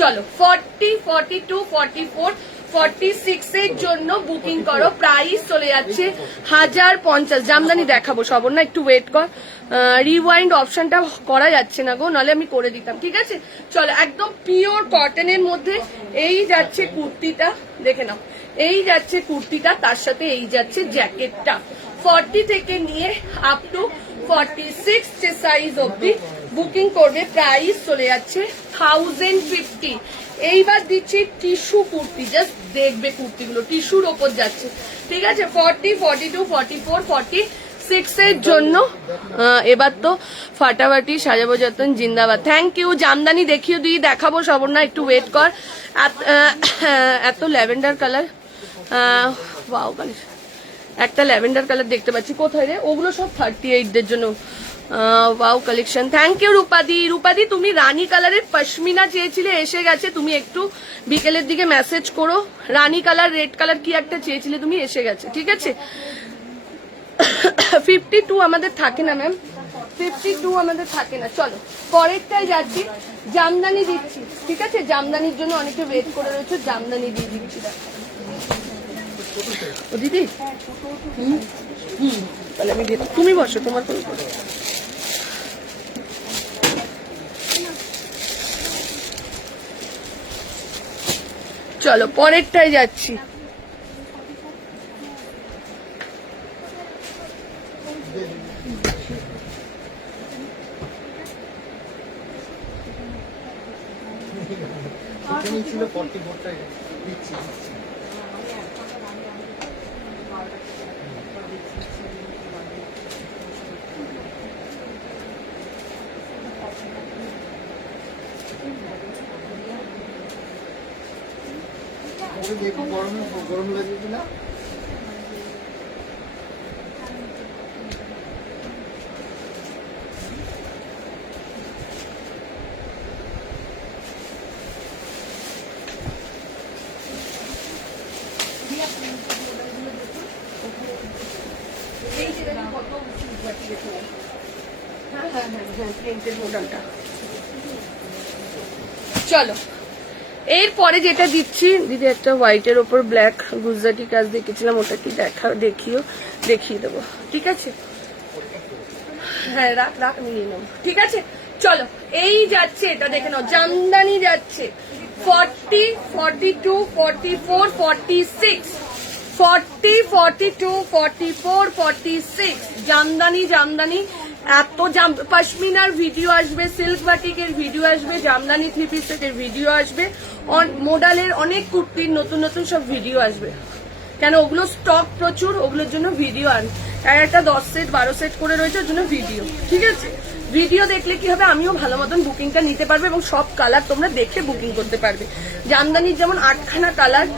চলো, 40, 42, 44, 46 এর জন্য বুকিং করো। প্রাইস চলে যাচ্ছে 1050। জামদানি দেখাবো সবর না, একটু ওয়েট কর। রিওয়াইন্ড অপশনটা করা যাচ্ছে না গো, নাহলে আমি করে দিতাম। ঠিক আছে, চলো, একদম পিওর কটনের মধ্যে এই যাচ্ছে কুর্তিটা, দেখে নাও। এই যাচ্ছে কুর্তিটা, তার সাথে এই যাচ্ছে জ্যাকেটটা। 40 থেকে নিয়ে আপ টু 46 সাইজ অব্দি বুকিং করবে। প্রাইস চলে যাচ্ছে 1050। এইবার দিচ্ছি টিস্যু কুর্তি, জাস্ট দেখবে কুর্তিগুলো টিস্যুর ওপর যাচ্ছে। ঠিক আছে, 40, 42, 44, 46 এর জন্য। এবার তো ফাটাফাটি সাজাবো যতন জিন্দাবাদ। Thank you. জামদানি দেখিয়ে দিই, দেখাবো সবর্ণা, একটু ওয়েট কর। এত ল্যাভেন্ডার কালার, ওয়াও কালার, একটা ল্যাভেন্ডার কালার দেখতে পাচ্ছি। কোথায় রে? ওগুলো সব 38 দের জন্য। Wow collection, thank you Rupadi. Rupadi, তুমি রানী কালারের পশমিনা চেয়েছিলে, এসে গেছে। তুমি একটু বিকেলের দিকে মেসেজ করো। রানী কালার, রেড কালার কি একটা চেয়েছিলে তুমি, এসে গেছে। ঠিক আছে, 52 আমাদের থাকে না ম্যাম, 52 আমাদের থাকে না। চলো, পরেরটাই যাচ্ছি। জামদানি দিচ্ছি। ঠিক আছে, জামদানির জন্য অনেকে ওয়েট করে রয়েছে, জামদানি দিয়ে দিচ্ছি। ও দিদি, তাহলে আমি তুমি বসো, তোমার কোনো কথা। চলো, পরেরটাই যাচ্ছি। ছিল 44টাই দিচ্ছি। পরে দেখো গরম লাগবে কিনা। এই যে দেখো কত বাটি দেখো। হ্যাঁ হ্যাঁ হ্যাঁ হ্যাঁ প্রিন্টেড মডেলটা। চলো এরপরে যেটা দিচ্ছি দিদি, একটা হোয়াইটের ওপর ব্ল্যাক গুজরাটি কাজ দেখেছিলাম, ওটা কি দেখিয়ে দেবো, ঠিক আছে? হ্যাঁ রাখ রাখ নিয়ে নেবো, ঠিক আছে? চলো এই যাচ্ছে, এটা দেখে নাও, জামদানি যাচ্ছে 40, 42, 44, 46, 40, 42, 44, 46 জামদানি। জামদানি এত পশমিনার ভিডিও আসবে, সিল্ক বাটিকের ভিডিও আসবে, জামদানি থ্রি পিসের ভিডিও আসবে, মোডালের অনেক কুর্তির নতুন নতুন সব ভিডিও আসবে। কেন ওগুলো স্টক প্রচুর, ওগুলোর জন্য ভিডিও একটা 10 সেট 12 সেট করে রয়েছে, ওর জন্য ভিডিও, ঠিক আছে? ভিডিও দেখলে কি হবে, আমিও ভালো মতন বুকিংটা নিতে পারবে এবং সব কালার তোমরা দেখে বুকিং করতে পারবে। জামদানির যেমন 8খানা কালার,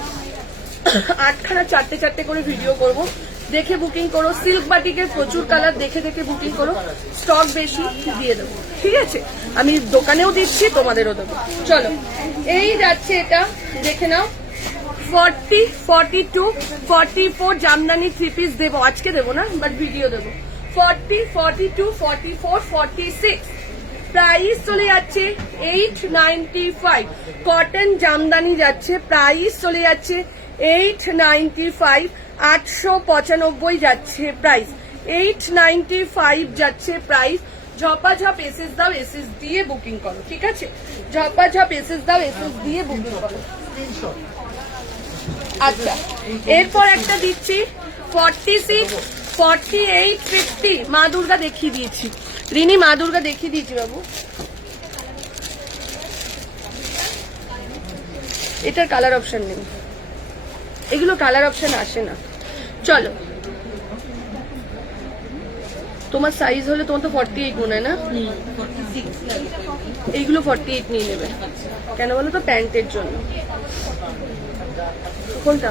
8খানা 4টে করে ভিডিও করব, দেখে বুকিং করো। সিল্ক বাটিকের প্রচুর কালার, দেখে দেখে বুকিং করো, স্টক বেশি দিয়ে দেবো, ঠিক আছে? আমি দোকানেও দিচ্ছি, তোমাদেরও দেবো। চলো এই যাচ্ছে, এটা দেখে নাও 40, 42, 44 জামদানি থ্রি পিস দেবো, আজকে দেবো না বাট ভিডিও দেবো। 40, 42, 44, 46 প্রাইস চলে যাচ্ছে 895। কটন জামদানি যাচ্ছে, প্রাইস চলে যাচ্ছে 895, 895 যাচ্ছে প্রাইস, 895 যাচ্ছে প্রাইস। ঝপাঝপ এসএস দাও, এসএস দিয়ে বুকিং করো, ঠিক আছে? ঝপাঝপ এসএস দাও, এসএস দিয়ে বুকিং করো। আচ্ছা এরপর একটা দিচ্ছি 46, 48, 50 মা দুর্গা দেখিয়ে দিয়েছি, রিনি মা দুর্গা দেখিয়ে দিয়েছি বাবু। এটার কালার অপশন নেই, এগুলো কালার অপশন আসে না। চলো তোমার সাইজ হলে, তোমার তো 48 মনে হয় না? এইগুলো 48 নিয়ে নেবে, কেন বলো তো? প্যান্টের জন্য। কোনটা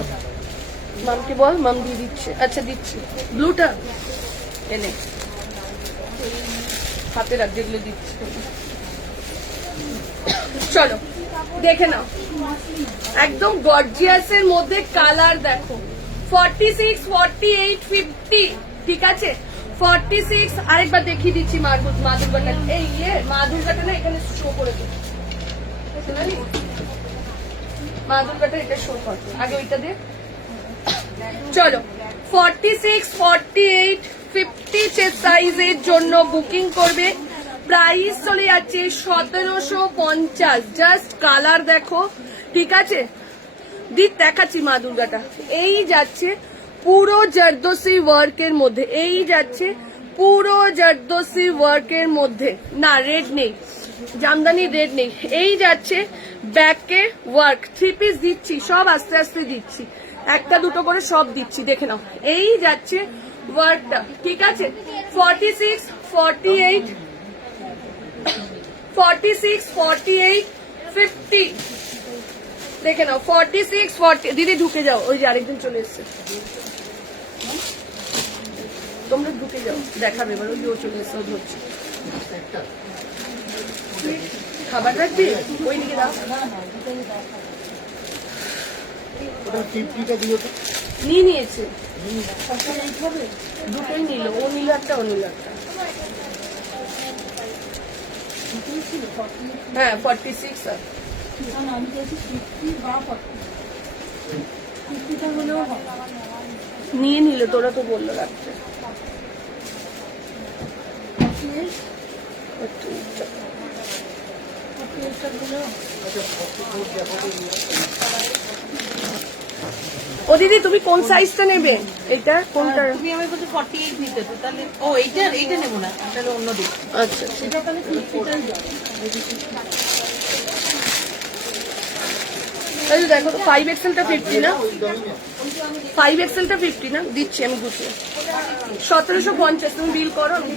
মামকে বল, মাম দিয়ে দিচ্ছে। আচ্ছা দিচ্ছি, ব্লুটা এনে হাতে রাখ, যেগুলো দিচ্ছি। চলো দেখে নাও, একদম গর্জিয়াসের মধ্যে কালার দেখো। 46, 48, 50, ঠিক আছে? 46 আরেকবার দেখিয়ে দিচ্ছি মা দুর্গাটা। এই মা দুর্গাটা না এখানে শো করে দিচ্ছি, মা দুর্গাটা এটা শো করছে, আগে ওইটা দে। চলো 46, 48, 50 সাইজের জন্য বুকিং করবে, প্রাইস চলে যাচ্ছে 1750। জাস্ট কালার দেখো, ঠিক আছে? দেখাচ্ছি মা দুর্গাটা, এই যাচ্ছে পুরো জারদোসি ওয়ার্কের মধ্যে, এই যাচ্ছে পুরো জারদোসি ওয়ার্কের মধ্যে। না রেড নেই, জামদানি রেড নেই, এই যাচ্ছে ব্যাকে ওয়ার্ক। থ্রি পিস দিচ্ছি, সব আস্তে আস্তে দিচ্ছি, একটা দুটো করে সব দিচ্ছি, দেখে নাও। এই যাচ্ছে ওয়ার্কটা, ঠিক আছে? 46, 48, 46, 48, 50 দেখে নাও। 46, 40 দিদি ঢুকে যাও, ওই যে আরেকজন চলে এসছে, তোমরা ঢুকে যাও, দেখাবে এবার। ওই ও চলে এসছে, ও ধরছে। খাবার রাখবি, ওই দিকে দাও। নিয়ে নিয়েছে, দুটোই নিল, ও নিল একটা, ও নিল একটা। হ্যাঁ 46 স্যার, নিয়ে নিল, তোরা তো বললো রাখতে। ও দিদি তুমি কোন সাইজটা নেবে? এটা কোনটা? তুমি আমায় বলছো 48 নিতে, তো তাহলে ও এইটা নেব না, তাহলে অন্য দিক। আচ্ছা সেটা তাহলে 50টাই যাবে। এই দেখো 5XL-টা 50 না, 5XL-টা 50 না, দিচ্ছি আমি গুছিয়ে। 1750 তুমি বিল করো, আমি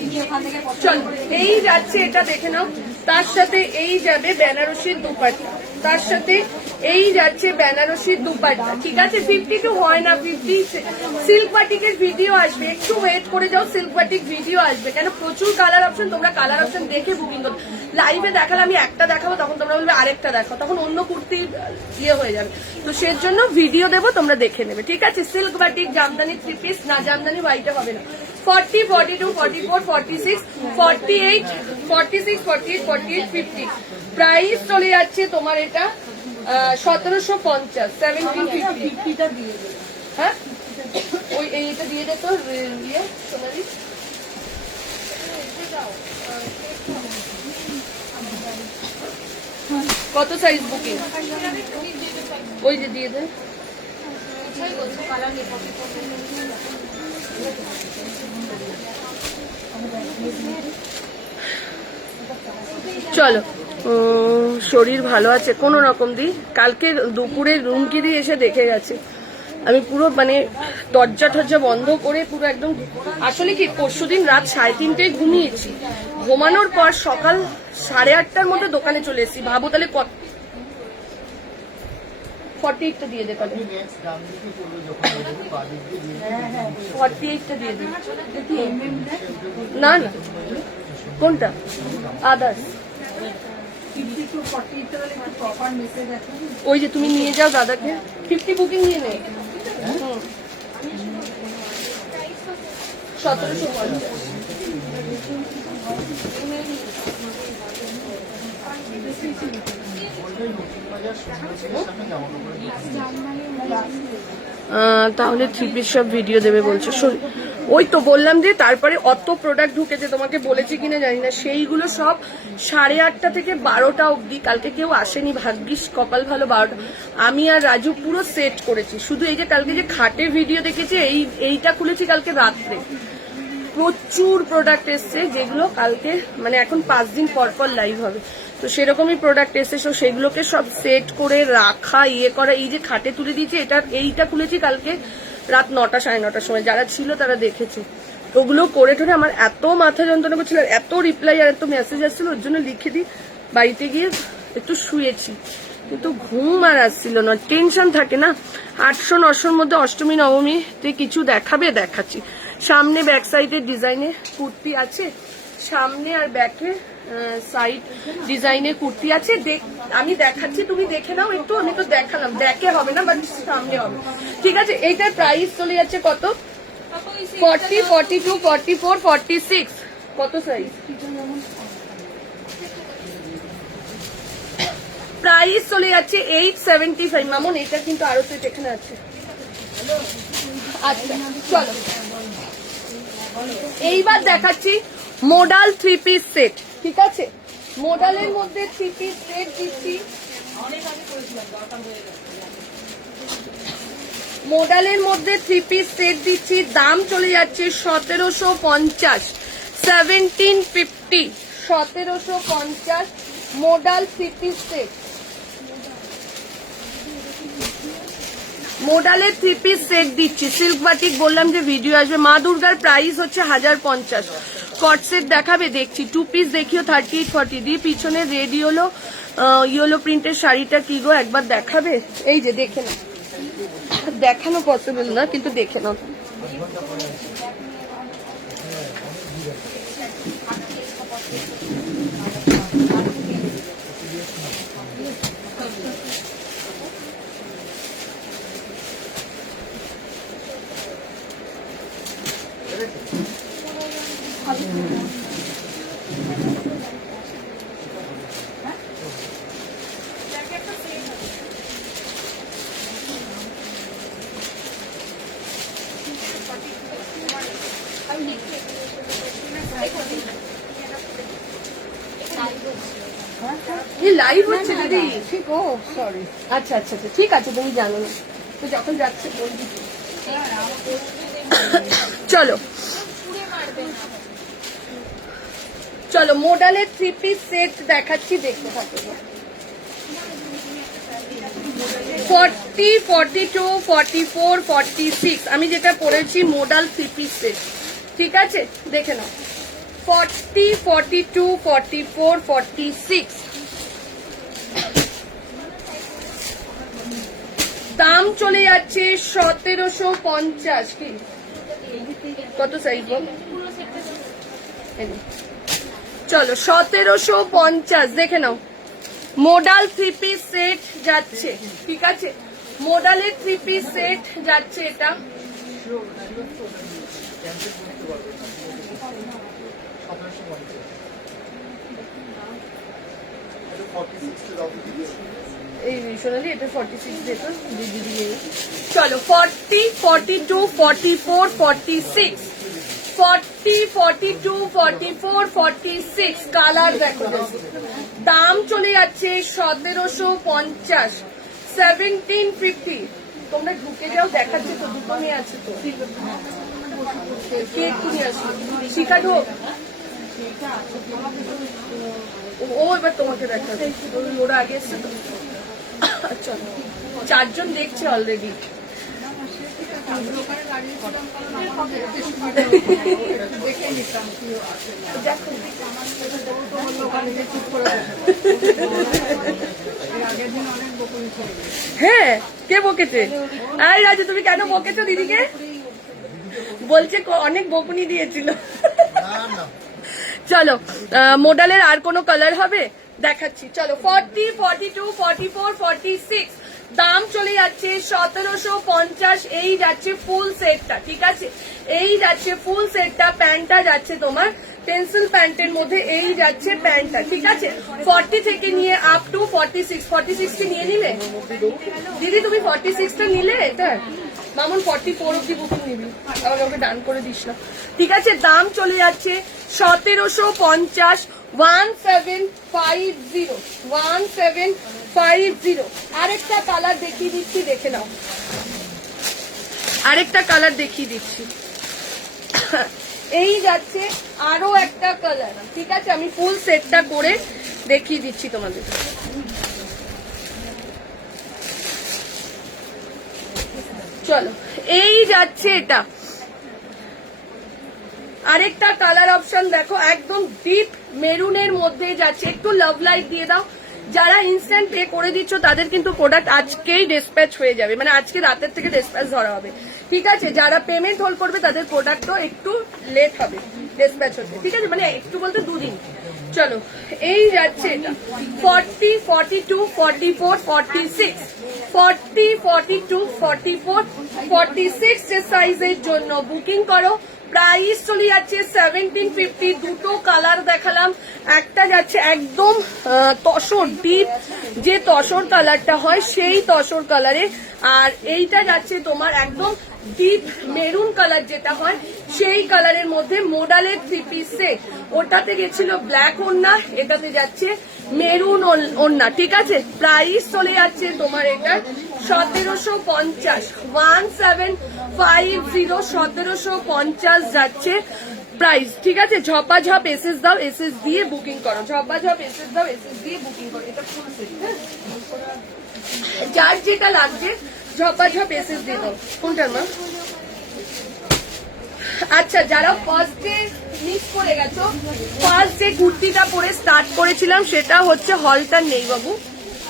চল। এই যাচ্ছে, এটা দেখে নাও, তার সাথে এই যাবে বেনারসির দুপাট্টা, তার সাথে এই যাচ্ছে বেনারসির দুপাট্টা, ঠিক আছে? 52 হয় না, 50। সিল্ক বাটিকের ভিডিও আসবে, একটু ওয়েট করে যাও, সিল্ক বাটিক ভিডিও আসবে। কেন প্রচুর কালার অপশন, তোমরা কালার অপশন দেখে বুকিং করো। লাইভে দেখালে আমি একটা দেখাবো, তখন তোমরা বলবে আরেকটা দেখো, তখন অন্য কুর্তি ইয়ে হয়ে যাবে। তো সেই জন্য ভিডিও দেবো, তোমরা দেখে নেবে, ঠিক আছে? সিল্ক বাটিক জামদানি 3 পিস, না জামদানি হোয়াইটে হবে না। 40, 42, 44, 46, 48, 46, 48, 48, 50। প্রাইস চলে যাচ্ছে তোমার এটা 1750, 1750। হ্যাঁ, ওই এইটা দিয়ে দে তো ইয়ে সোনালি। কত সাইজ বুকিং? ওই যে দিয়ে দে। চলো, শরীর ভালো আছে কোনো রকম দি। কালকে দুপুরে রুমকি দিয়ে এসে দেখে গেছে আমি পুরো মানে দরজা টরজা বন্ধ করে পুরো একদম। আসলে কি পরশুদিন রাত 3:30টায় ঘুমিয়েছি, ঘুমানোর পর সকাল 8:30টার মধ্যে দোকানে চলে এসেছি। ভাবো তাহলে কত। 48টা দিয়ে দে তাহলে, 48টা দিয়ে দে। না না, কোনটা? আদার্স। ওই যে তুমি নিয়ে যাও দাদাকে, 50 বুকিং নিয়ে নে। 1750। তাহলে 3 পিস সব ভিডিও দেবে বলছো। ওই তো বললাম যে তারপরে অত প্রোডাক্ট ঢুকেছে, তোমাকে বলেছি কিনা জানি না, সেইগুলো সব 8:30 থেকে 12টা অবধি। কালকে কেউ আসেনি, ভাগ্যিস, কপাল ভালো 12টা। আমি আর রাজু পুরো সেট করেছি। শুধু এই যে কালকে যে খাটে ভিডিও দেখেছি, এইটা খুলেছি কালকে রাত্রে। প্রচুর প্রোডাক্ট এসছে, যেগুলো কালকে মানে এখন 5 দিন পর পর লাইভ হবে, তো সেরকমই প্রোডাক্ট এসছে। তো সেগুলোকে সব সেট করে রাখা, ইয়ে করা। এই যে খাটে তুলে দিয়েছি, এইটা খুলেছি কালকে রাত 9টা 9:30টার সময়। যারা ছিল তারা দেখেছে। ওগুলো করে টোরে আমার এত মাথা যন্ত্রণা করছিল, এত রিপ্লাই আর এত মেসেজ আসছিল, ওর জন্য লিখে দিই। বাড়িতে গিয়ে একটু শুয়েছি, কিন্তু ঘুম আর আসছিল না, টেনশন থাকে না। 800 900-র মধ্যে অষ্টমী নবমীতে কিছু দেখাবে, দেখাচ্ছি। সামনে ব্যাক সাইডের ডিজাইনে কুর্তি আছে, সামনে আর ব্যাকে সাইড ডিজাইনে কুর্তি আছে। আমি দেখাচ্ছি, তুমি দেখে নাও একটু। আমি তো দেখালাম, দেখে হবে না, বাট সামনে হবে, ঠিক আছে? এইটার প্রাইস চলে যাচ্ছে কত? 40, 42, 44, 46। কত সাইজ? প্রাইস চলে যাচ্ছে 875। মামন, এটা কিন্তু আরো তো এখানে আছে। আচ্ছা চলো, এইবার দেখাচ্ছি মোডাল 3 পিস সেট, ঠিক আছে? মোডালের মধ্যে 3 পিস সেট দিচ্ছি। মোডালের মধ্যে 3 পিস সেট দিচ্ছি, দাম চলে যাচ্ছে 1750, 1750, 1750 মোডাল 3 পিস সেট। মোডালের 3 পিস সেট দিচ্ছি, সিল্ক বাটিক। বললাম যে ভিডিও আসবে। মা দুর্গার প্রাইস হচ্ছে 1050। কট সেট দেখাবে, দেখছি। 2 পিস দেখিও 38, 40 দিয়ে। পিছনে রেড ইয়েলো প্রিন্টের শাড়িটা কি গো, একবার দেখাবে? এই যে দেখে নাও, দেখানো পসিবল না কিন্তু দেখে নাও। লাইভ হচ্ছে দিদি, ঠিক? ও সরি, আচ্ছা আচ্ছা আচ্ছা, ঠিক আছে, তুমি জানো না তো, যখন যাচ্ছে বলবি। চলো চলো, মোডালের 3 পিস সেট দেখাচ্ছি, দেখতে থাকো। 40, 42, 44, 46 আমি যেটা পরেছি মোডাল 3 পিস সেট, ঠিক আছে? দেখে নাও। 40, 42, 44, 46। দাম চলে যাচ্ছে 1750। কি কত সাইজ বল? চলো 1750 দেখে নাও। মোডাল 3 পিস সেট যাচ্ছে, ঠিক আছে, মোডালের 3 পিস সেট যাচ্ছে এটা। এই সোনালি এটা 46 দেখো দিদি দিয়ে। চলো 40, 42, 44, 46, 40, 42, 44, 46 কালার দেখো। দাম চলে যাচ্ছে 1750, 1750। তোমরা ঢুকে যাও, দেখাচ্ছে তো দুটো নিয়ে আছে তো। কে একটু নিয়ে আসো, শিখা ঢোক। ও এবার তোমাকে দেখাবে, ওরা আগে এসছে তো। চলো 4 জন দেখছে অলরেডি। হ্যাঁ, কে বকেছে? আরে রাজু, তুমি কেন বকেছো দিদিকে? বলছে অনেক বকুনি দিয়েছিল। চলো মোডালের আর কোনো কালার হবে দেখাচ্ছি। চলো 40, 42, 44, 46 দাম চলে যাচ্ছে 1750। এই যাচ্ছে ফুল সেটটা, ঠিক আছে, এই যাচ্ছে ফুল সেটটা। প্যান্টটা যাচ্ছে তোমার পেন্সিল প্যান্টের মধ্যে, এই যাচ্ছে প্যান্টটা, ঠিক আছে। 40 থেকে নিয়ে আপ টু 46। 46 টি নিয়ে নিলে দিদি, তুমি 46টা নিলে এটা মামুন 44 অব্দি বুকিং নিবি, আমাকে ওকে ডান করে দিস না, ঠিক আছে। দাম চলে যাচ্ছে 1750, 1750, 1750। আরেকটা কালার দেখিয়ে দিচ্ছি, দেখে নাও, আরেকটা কালার দেখিয়ে দিচ্ছি। এই যাচ্ছে আরো একটা কালার, ঠিক আছে, আমি ফুল সেটটা করে দেখিয়ে দিচ্ছি তোমাদের। চলো এই যাচ্ছে এটা, আরেকটা কালার অপশন দেখো, একদম ডিপ মেরুনের মধ্যে যাচ্ছে। একটু লাভ লাইট দিয়ে দাও। যারা ইনস্ট্যান্ট পে করে দিচ্ছ তাদের কিন্তু প্রোডাক্ট আজকেই ডিসপ্যাচ হয়ে যাবে, মানে আজকে রাতের থেকে ডিসপ্যাচ ধরা হবে, ঠিক আছে। যারা পেমেন্ট হোল্ড করবে তাদের প্রোডাক্টও একটু লেট হবে ডিসপ্যাচ হতে, ঠিক আছে, মানে একটু বলতে 2 দিন। চলো এই যাচ্ছে এটা 40, 42, 44, 46, 40, 42, 44, 46 যে সাইজের জন্য বুকিং করো। প্রাইস চলে যাচ্ছে 1750। দুটো কালার দেখালাম, একটা যাচ্ছে একদম তসর ডিপ, যে তসর কালারটা হয় সেই তসর কালারে, আর এইটা যাচ্ছে তোমার একদম ডিপ মেরুন কালার যেটা হয় সেই কালারের মধ্যে। মোডালের 3 পিস সেট, ওটাতে গেছিল ব্ল্যাক ওড়না, এটাতে যাচ্ছে মেরুন ওড়না, ঠিক আছে। প্রাইস চলে যাচ্ছে তোমার এটা 1750, 1750, 1750 যাচ্ছে প্রাইস, ঠিক আছে। ঝপাঝপ এসএস দাও, এসএস দিয়ে বুকিং করো, ঝপাঝপ এসএস দাও, এসএস দিয়ে বুকিং করো। এটা ফুল সেট, হ্যাঁ, যার যেটা লাগছে ঝপাঝপ এসএস দিয়ে দাও। কোনটার মা? আচ্ছা, যারা ফার্স্ট ডে মিস করে গেছো, ফার্স্ট যে কুর্তিটা পরে স্টার্ট করেছিলাম সেটা হচ্ছে হলটার নেই বাবু।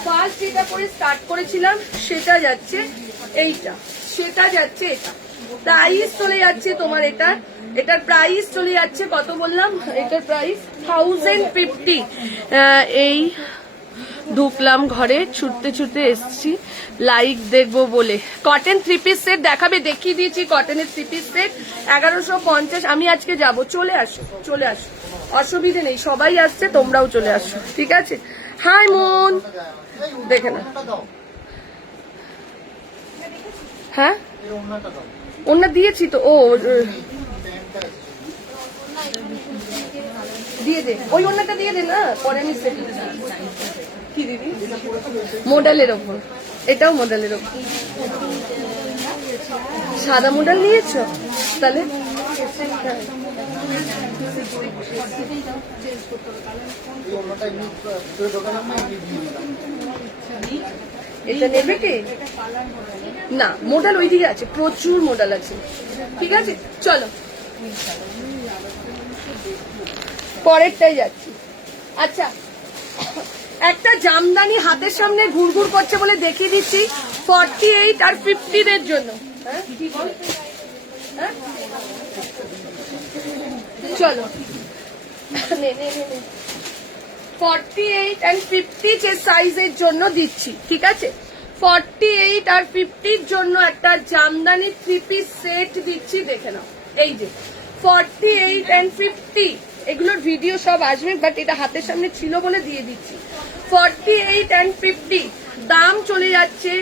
ফার্স্ট যেটা পরে স্টার্ট করেছিলাম সেটা যাচ্ছে এইটা, সেটা যাচ্ছে এটা। প্রাইস চলে যাচ্ছে তোমার এটার প্রাইস চলে যাচ্ছে কত বললাম, এটার প্রাইস 1050। এই ঢুকলাম ঘরে, ছুটতে ছুটতে এসছি লাইক দেখবো বলে। কটন 3 পিস সেট দেখাবে, দেখিয়ে দিয়েছি কটনের 3 পিস সেট 1150। আমি আজকে যাব, চলে আসো, চলে আসো, অসুবিধে নেই, সবাই আসছে, তোমরাও চলে আসো, ঠিক আছে। হাই মন, দেখে না, হ্যাঁ ওনা দিয়েছি তো, ও দিয়ে দে, ওই ওনাটা দিয়ে দে না, পরে আমি সেট কি দিবি। মডেলের ওপর, এটাও মডেলের ওপর, সাদা মডেল নিয়েছো তাহলে, এটা নেবে কি না? মডেল ওইদিকে আছে, প্রচুর মডেল আছে, ঠিক আছে। চলো পরেরটাই যাচ্ছি। আচ্ছা একটা জামদানি হাতের সামনে ঘুরঘুর করছে বলে দেখিয়ে দিচ্ছি 48 আর 50 এর জন্য। হ্যাঁ কি বল? হ্যাঁ চলো 48 and 50 যে সাইজের জন্য দিচ্ছি, ঠিক আছে? 48 আর 50 জন্য একটা জামদানি 3 পিস সেট দিচ্ছি, দেখে নাও। এই যে 48 and 50 এগুলোর ভিডিও সব আসবে, বাট এটা হাতের সামনে ছিল বলে দিয়ে দিচ্ছি। 48 and 50 দাম চলে যাচ্ছে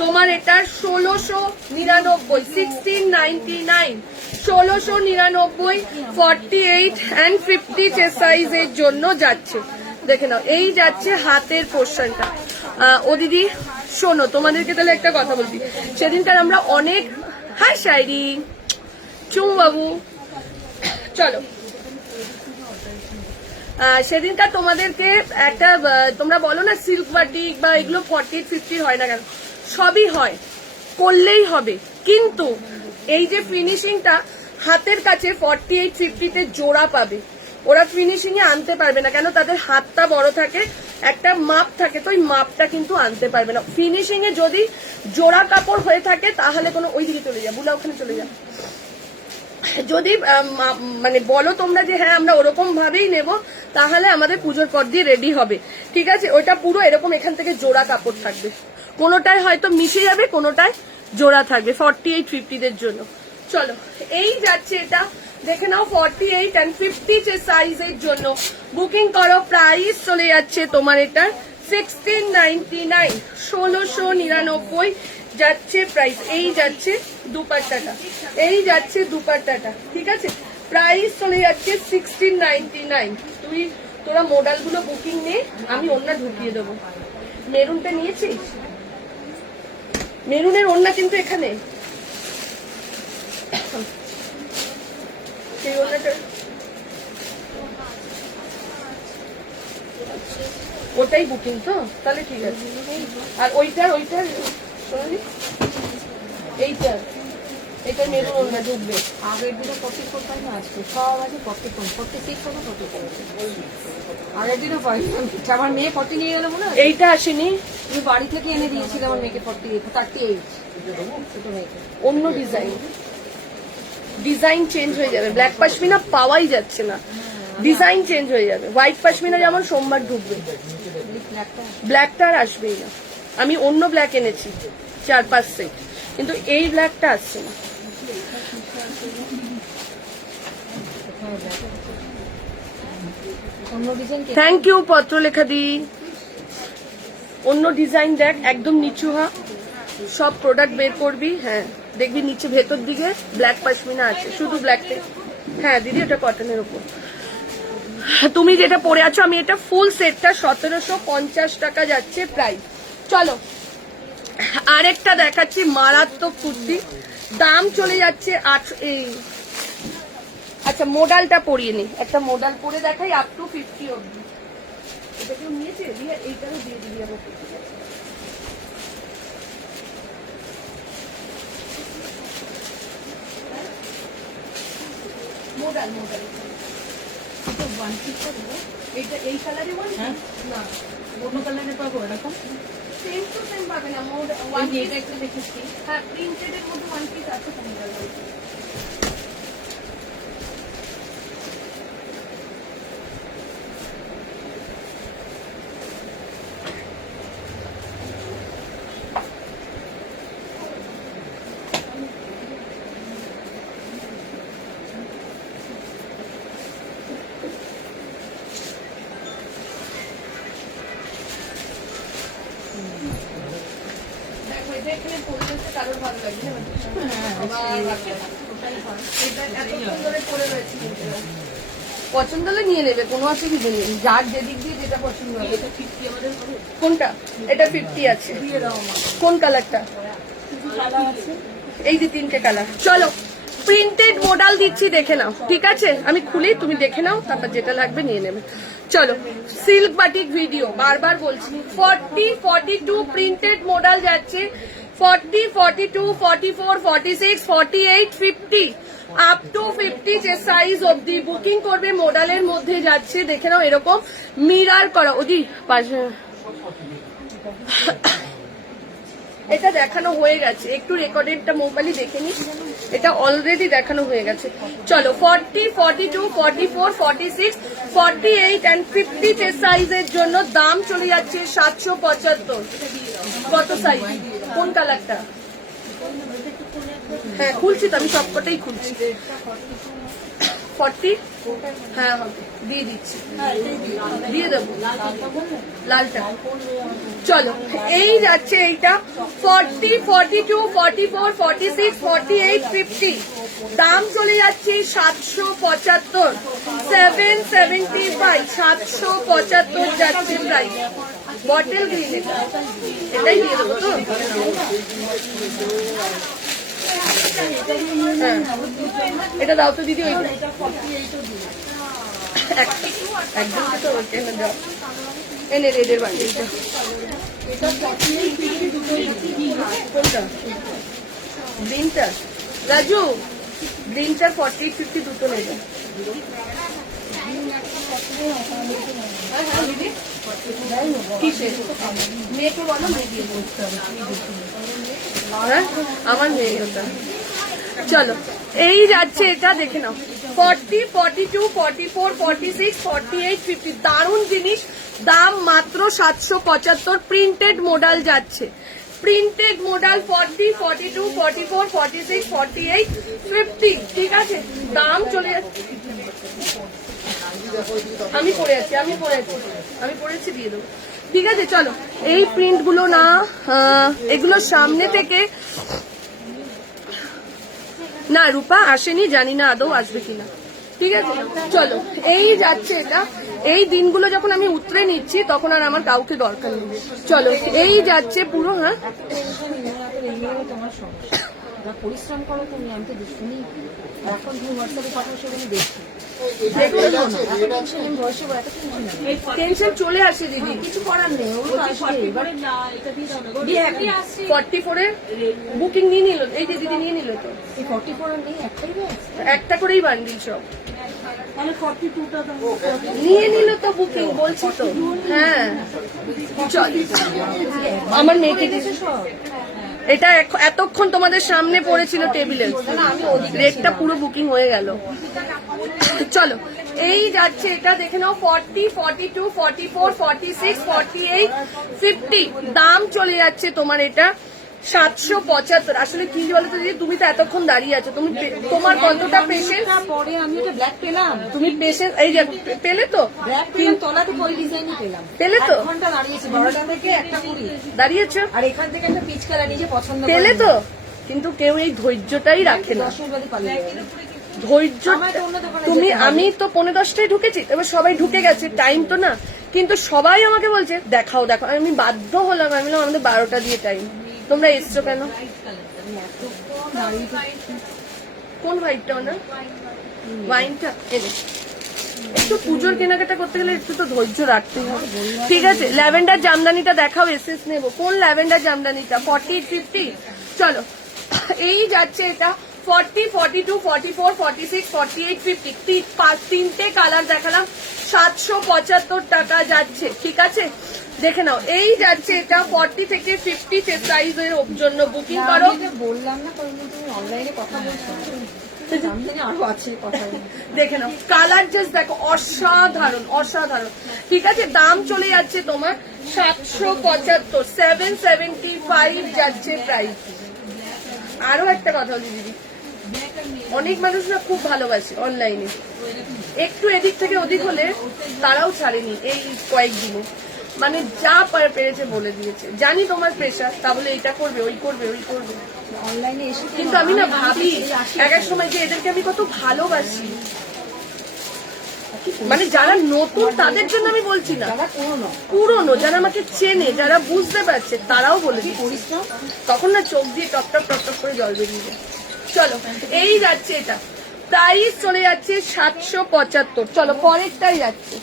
তোমার এটা 1699, 1699, 1699 48 and 50 যে সাইজের জন্য যাচ্ছে, দেখে নাও। এই যাচ্ছে হাতের পোর্শনটা। ও দিদি শোনো, তোমাদেরকে তাহলে একটা কথা বলছি। সেদিনকার আমরা অনেক, হাই শায়রি চুমু বাবু, চলো সেদিনকার তোমাদেরকে একটা, তোমরা বলো না সিল্ক বাটিক বা এগুলো 40 50 হয় না কেন? সবই হয়, করলেই হবে, কিন্তু এই যে ফিনিশিংটা হাতের কাছে 48 50 তে জোড়া পাবে, ওরা ফিনিশিং এ আনতে পারবে না, কেন? তাদের হাতটা বড় থাকে, একটা মাপ থাকে, তো ওই মাপটা কিন্তু আনতে পারবে না। ফিনিশিং এ যদি জোড়া কাপড় হয়ে থাকে তাহলে কোনো, ওই দিকে চলে যা, বুলা ওখানে চলে যা, যদি মানে বলো তোমরা যে হ্যাঁ আমরা ওরকম ভাবেই নেব, তাহলে আমাদের পুজোর পর দিয়ে রেডি হবে, ঠিক আছে? ওইটা পুরো এরকম এখান থেকে জোড়া কাপড় থাকবে, কোনোটায় হয়তো মিশে যাবে, কোনোটায় জোড়া থাকবে 48 50 দের জন্য। চলো এই যাচ্ছে এটা, দেখে নাও 48 and 50 যে সাইজের জন্য বুকিং করো। প্রাইস চলে যাচ্ছে তোমার এটা 1699, 1699 যাচ্ছে প্রাইস। এই যাচ্ছে দুপাট্টাটা, এই যাচ্ছে দুপাট্টাটা, ঠিক আছে? প্রাইস চলে যাচ্ছে 1699। তোরা মডেল গুলো বুকিং নে, আমি ওড়না ঢুকিয়ে দেবো। মেরুনটা নিয়েছিস? মেরুনের ওড়না কিন্তু এখানে, সেই ওড়নাটা ওটাই বুকিং তো, তাহলে ঠিক আছে। আর ওইটার শোনালি, এইটা মেরুন ওড়না ঢুকবে। আগের দিনে 44 পাই না, আজকে সব আছে 44 46 টাকা 44। আগের দিনও পাই, আমার মেয়ে 40 নিয়ে গেল মনে হয়। এইটা আসেনি, তুমি বাড়ি থেকে এনে দিয়েছিল আমার মেয়েকে 38 ছোট মেয়েকে। অন্য ডিজাইন চেঞ্জ হয়ে যাবে। ব্ল্যাক পশমিনা পাওয়াই যাচ্ছে না, ডিজাইন চেঞ্জ হয়ে যাবে। হোয়াইট পশমিনা যেমন সোমবার ঢুকবে, ব্ল্যাকটা আর আসবেই না। আমি অন্য ব্ল্যাক এনেছি 4-5 সেট, কিন্তু এই ব্ল্যাকটা আসছে না। থ্যাংক ইউ পত্রলেখা দি। অন্য ডিজাইন দেখ, একদম নিচু হা, সব প্রোডাক্ট বের করবি। হ্যাঁ দেখবি নিচে ভেতর দিকে ব্ল্যাক পশমিনা আছে, শুধু ব্ল্যাকটা। হ্যাঁ দিদি এটা কটনের উপর। তুমি যেটা পরে আছো, আমি এটা ফুল সেটটা 1750 টাকা যাচ্ছে প্রাইস। চলো আরেকটা দেখাচ্ছি, মারাত্মক কুর্তি, দাম চলে যাচ্ছে 8। আচ্ছা মোডালটা পরিয়ে নি, একটা মোডাল পরে দেখাই আপ টু 50 অব্দি। এটা কেউ নিয়েছে? দিয়ে এইটারও দিয়ে দিবি আমাকে। মোডাল এইটা এই কালারে ওয়ান না, অন্য কালারে পাবো এরকম? সেম টু সেম পাবে না। মোড ওয়ান পিস একটা দেখেছি, হ্যাঁ প্রিন্টেড এর মধ্যে ওয়ান পিস আছে মোডাল। দেখো এটা এখানে পরিবেশে কারোর ভালো লাগবে না, এটা এতক্ষণ ধরে পরে রয়েছে। পছন্দ হলে নিয়ে নেবে, কোনো অসুবিধা নেই, যার যেদিক দিয়ে যেটা পছন্দ হবে। এটা 50 আমাদের হবে। কোনটা? এটা 50 আছে। কোন কালারটা? এই যে 3টে কালার। চলো প্রিন্টেড মডেল দিচ্ছি, দেখে নাও, ঠিক আছে? আমি খুলি, তুমি দেখে নাও, তারপর যেটা লাগবে নিয়ে নেবে। চলো সিল্ক বাটিক ভিডিও, বারবার বলছি 40 42 প্রিন্টেড মডেল যাচ্ছে, 40 42 44 46 48 50 আপ টু 50 যে সাইজ অবধি বুকিং করবে, মডেলের মধ্যে যাচ্ছে। দেখে নাও এরকম মিরার করা। ওদি পাশে এটা দেখানো হয়ে গেছে, একটু রেকর্ডেডটা মোবাইলে দেখে নিস, এটা অলরেডি দেখানো হয়ে গেছে। চলো 40, 42, 44, 46, 48 and 50 চেস্ট সাইজের জন্য দাম চলে যাচ্ছে 775। কত সাইজ, কোন কালারটা? হ্যাঁ খুলছি তো, আমি সবকটাই খুলছি। 40, হ্যাঁ দিয়ে দিচ্ছি, দিয়ে দেবো লালটা। চলো এই যাচ্ছে এইটা 40, 42, 44, 46, 48, 50 দাম চলে যাচ্ছে 775, 775, 775 যাচ্ছে প্রাইস। বটল গ্রিন এটাই দিয়ে দেবো তো। হ্যাঁ এটা দাও তো দিদি, ওইটা একদম তো এনে দাও, এনে রেডের বান্ডিলটা। কোনটা? গ্রিনটা? রাজু গ্রিনটার 40, 50 দুটো নেবে। কিসের? মেয়েকে বলো, মেয়ে দিয়ে বলতে হবে। হ্যাঁ আমার মেয়ে ওটা। চলো এই যাচ্ছে এটা, দেখে নাও 40, 42, 44, 46, 48, 50 দারুণ জিনিস। দাম মাত্র 775। প্রিন্টেড মডেল যাচ্ছে, প্রিন্টেড মডেল 40, 42, 44, 46, 48, 50 ঠিক আছে। দাম চলে যাচ্ছে, আমি পড়েছি দিয়ে দেবো ঠিক আছে। চলো এই প্রিন্ট গুলো না, এগুলো সামনে থেকে না রূপা আসেনি, জানি না আদৌ আসবে কিনা, ঠিক আছে। চলো এই যাচ্ছে এটা, এই দিনগুলো যখন আমি উতরে নিচ্ছি তখন আর আমার কাউকে দরকার নেই। চলো এই যাচ্ছে পুরো। হ্যাঁ তোমার সমস্যা, পরিশ্রম করো তুমি, আমি তো শুনি। এখন তুমি হোয়াটসঅ্যাপে কথা সেখানে দেখছি, টেনশন চলে আসে দিদি, কিছু করার নেই। 44 এর বুকিং নিয়ে নিল, এই যে দিদি নিয়ে নিল তো। 44 নেই, একটাই একটা করেই বান্ডিল সব নিয়ে নিল তো বুকিং, বলছি তো। হ্যাঁ চল আমার মেয়েকে দিয়েছে সব। এটা এতক্ষণ তোমাদের সামনে পড়েছিল টেবিলে, রেটটা পুরো বুকিং হয়ে গেল। চলো এই যাচ্ছে এটা, দেখে নাও 40, 42, 44, 46, 48, 50 দাম চলে যাচ্ছে তোমার এটা 775। আসলে কি বলতো দিদি, তুমি তো এতক্ষণ দাঁড়িয়ে আছো, তুমি তোমার কতটা পেশেন্স। পরে আমি ওটা ব্ল্যাক পেলাম, তুমি পেশেন্স এই যে পেলে তো, ব্ল্যাক পেলাম, তলাতে ওই ডিজাইনই পেলাম। পেলে তো, 1 ঘন্টা দাঁড়িয়েছি, 12টা থেকে 1:20 দাঁড়িয়েছো, আর এখান থেকে একটা পিচ কালার নিজে পছন্দ পেলে তো। কিন্তু কেউ এই ধৈর্যটাই রাখে না, 10 মিনিট বাদে পালিয়ে যাবে। ধৈর্য। তুমি আমি তো 9:10টায় ঢুকেছি, এবার সবাই ঢুকে গেছে, টাইম তো না। কিন্তু সবাই আমাকে বলছে দেখাও দেখাও, আমি বাধ্য হলাম, আমি বললাম আমাদের 12টা দিয়ে টাইম, তোমরা এসছো কেন? কোন হোয়াইটটা না ওয়াইনটা? একটু পুজোর কেনাকাটা করতে গেলে একটু তো ধৈর্য রাখতেই হবে, ঠিক আছে। ল্যাভেন্ডার জামদানিটা দেখাও, এসএস নেবো। কোন ল্যাভেন্ডার জামদানিটা? 40, 50 চলো এই যাচ্ছে এটা 40, 42, 44, 46, 48, 50 তিনটে কালার দেখালাম, 775 টাকা যাচ্ছে, ঠিক আছে। দেখে নাও এই যাচ্ছে এটা 40 থেকে 50 সাইজের জন্য বুকিং করো। বললাম না তুমি অনলাইনে কথা বলছো, আরো আছে কথা। দেখে নাও কালার জাস্ট দেখো, অসাধারণ অসাধারণ, ঠিক আছে। দাম চলে যাচ্ছে তোমার 775, 775 যাচ্ছে প্রাইস। আরো একটা কথা বলি দিদি, অনেক মানুষ না খুব ভালোবাসে অনলাইনে, একটু এদিক থেকে ওদিক হলে তারাও ছাড়েনি এই কয়েকদিনে, মানে যা পেরেছে বলে দিয়েছে। জানি তোমার প্রেশার, তাহলে এটা করবে, ওই করবে, ওই করবে অনলাইনে এসে। কিন্তু আমি না ভাবি এক এক সময় যে এদেরকে আমি কত ভালোবাসি, মানে যারা নতুন তাদের জন্য আমি বলছি না, পুরনো যারা আমাকে চেনে, যারা বুঝতে পারছে, তারাও বলে দিচ্ছে। তখন না চোখ দিয়ে টপ টপ টপ টপ করে জল বেরিয়ে যায়। চলো এই যাচ্ছে এটা, প্রাইস চলে যাচ্ছে 775। চলো পরেরটাই যাচ্ছে,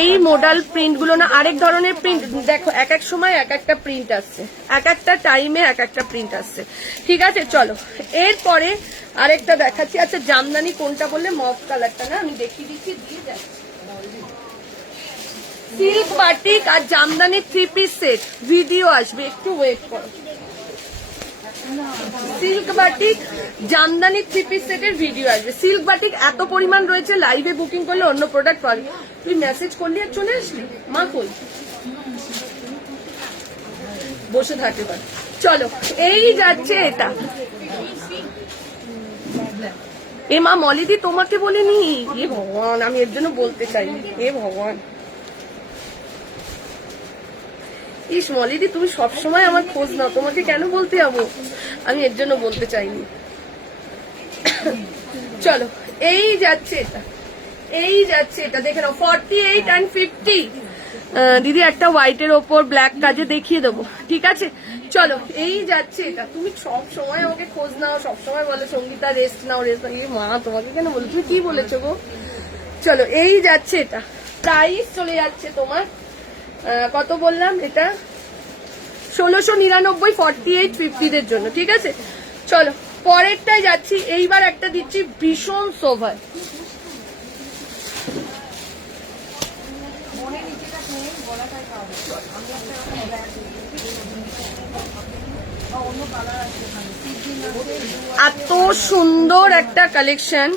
এই মোডাল প্রিন্ট গুলো না আরেক ধরনের প্রিন্ট, দেখো এক এক সময় এক একটা প্রিন্ট আসছে, এক একটা টাইমে এক একটা প্রিন্ট আসছে, ঠিক আছে। চলো এরপরে আরেকটা দেখাচ্ছি। আচ্ছা জামদানি কোনটা বললে? মফ কালারটা না, আমি দেখিয়ে দিচ্ছি, দিয়ে যাচ্ছি। সিল্ক বাটিক আর জামদানি 3 পিস সেট ভিডিও আসবে, একটু ওয়েট করো। সিল্ক বাটিক জামদানি 3 পিস সেটের ভিডিও আসবে। সিল্ক বাটিক এত পরিমাণ রয়েছে, লাইভে বুকিং করলে অন্য প্রোডাক্ট পাবে। তুই মেসেজ করলি আর চলে আসলি? মা কই? বসে থাকে পারে। চলো এই যাচ্ছে এটা। এ মা মলিদি তোমাকে বলিনি? এ ভগবান, আমি এর জন্য বলতে চাইনি। এ ভগবান, ইস মলিদি তুমি সবসময় আমার খোঁজ নাও, তোমাকে কেন বলতে যাবো? আমি এর জন্য বলতে চাইনি। চলো এই যাচ্ছে এটা, এই যাচ্ছে এটা, দেখে নাও 48 and 50। দিদি একটা হোয়াইটের ওপর ব্ল্যাক কাজে দেখিয়ে দেবো, ঠিক আছে। চলো এই যাচ্ছে এটা। তুমি সব সময় আমাকে খোঁজ নাও, সব সময় বলো সঙ্গীতা রেস্ট নাও, রেস্ট নাও। এই মা তোমাকে কেন বলো? তুমি কি বলেছো গো? চলো এই যাচ্ছে এটা। প্রাইস চলে যাচ্ছে তোমার কত বললাম? এটা 1699, 48, 50 দের জন্য, ঠিক আছে। চলো পরেরটাই যাচ্ছি। এইবার একটা দিচ্ছি ভীষণ সোভার। এত সুন্দর একটা কালেকশন,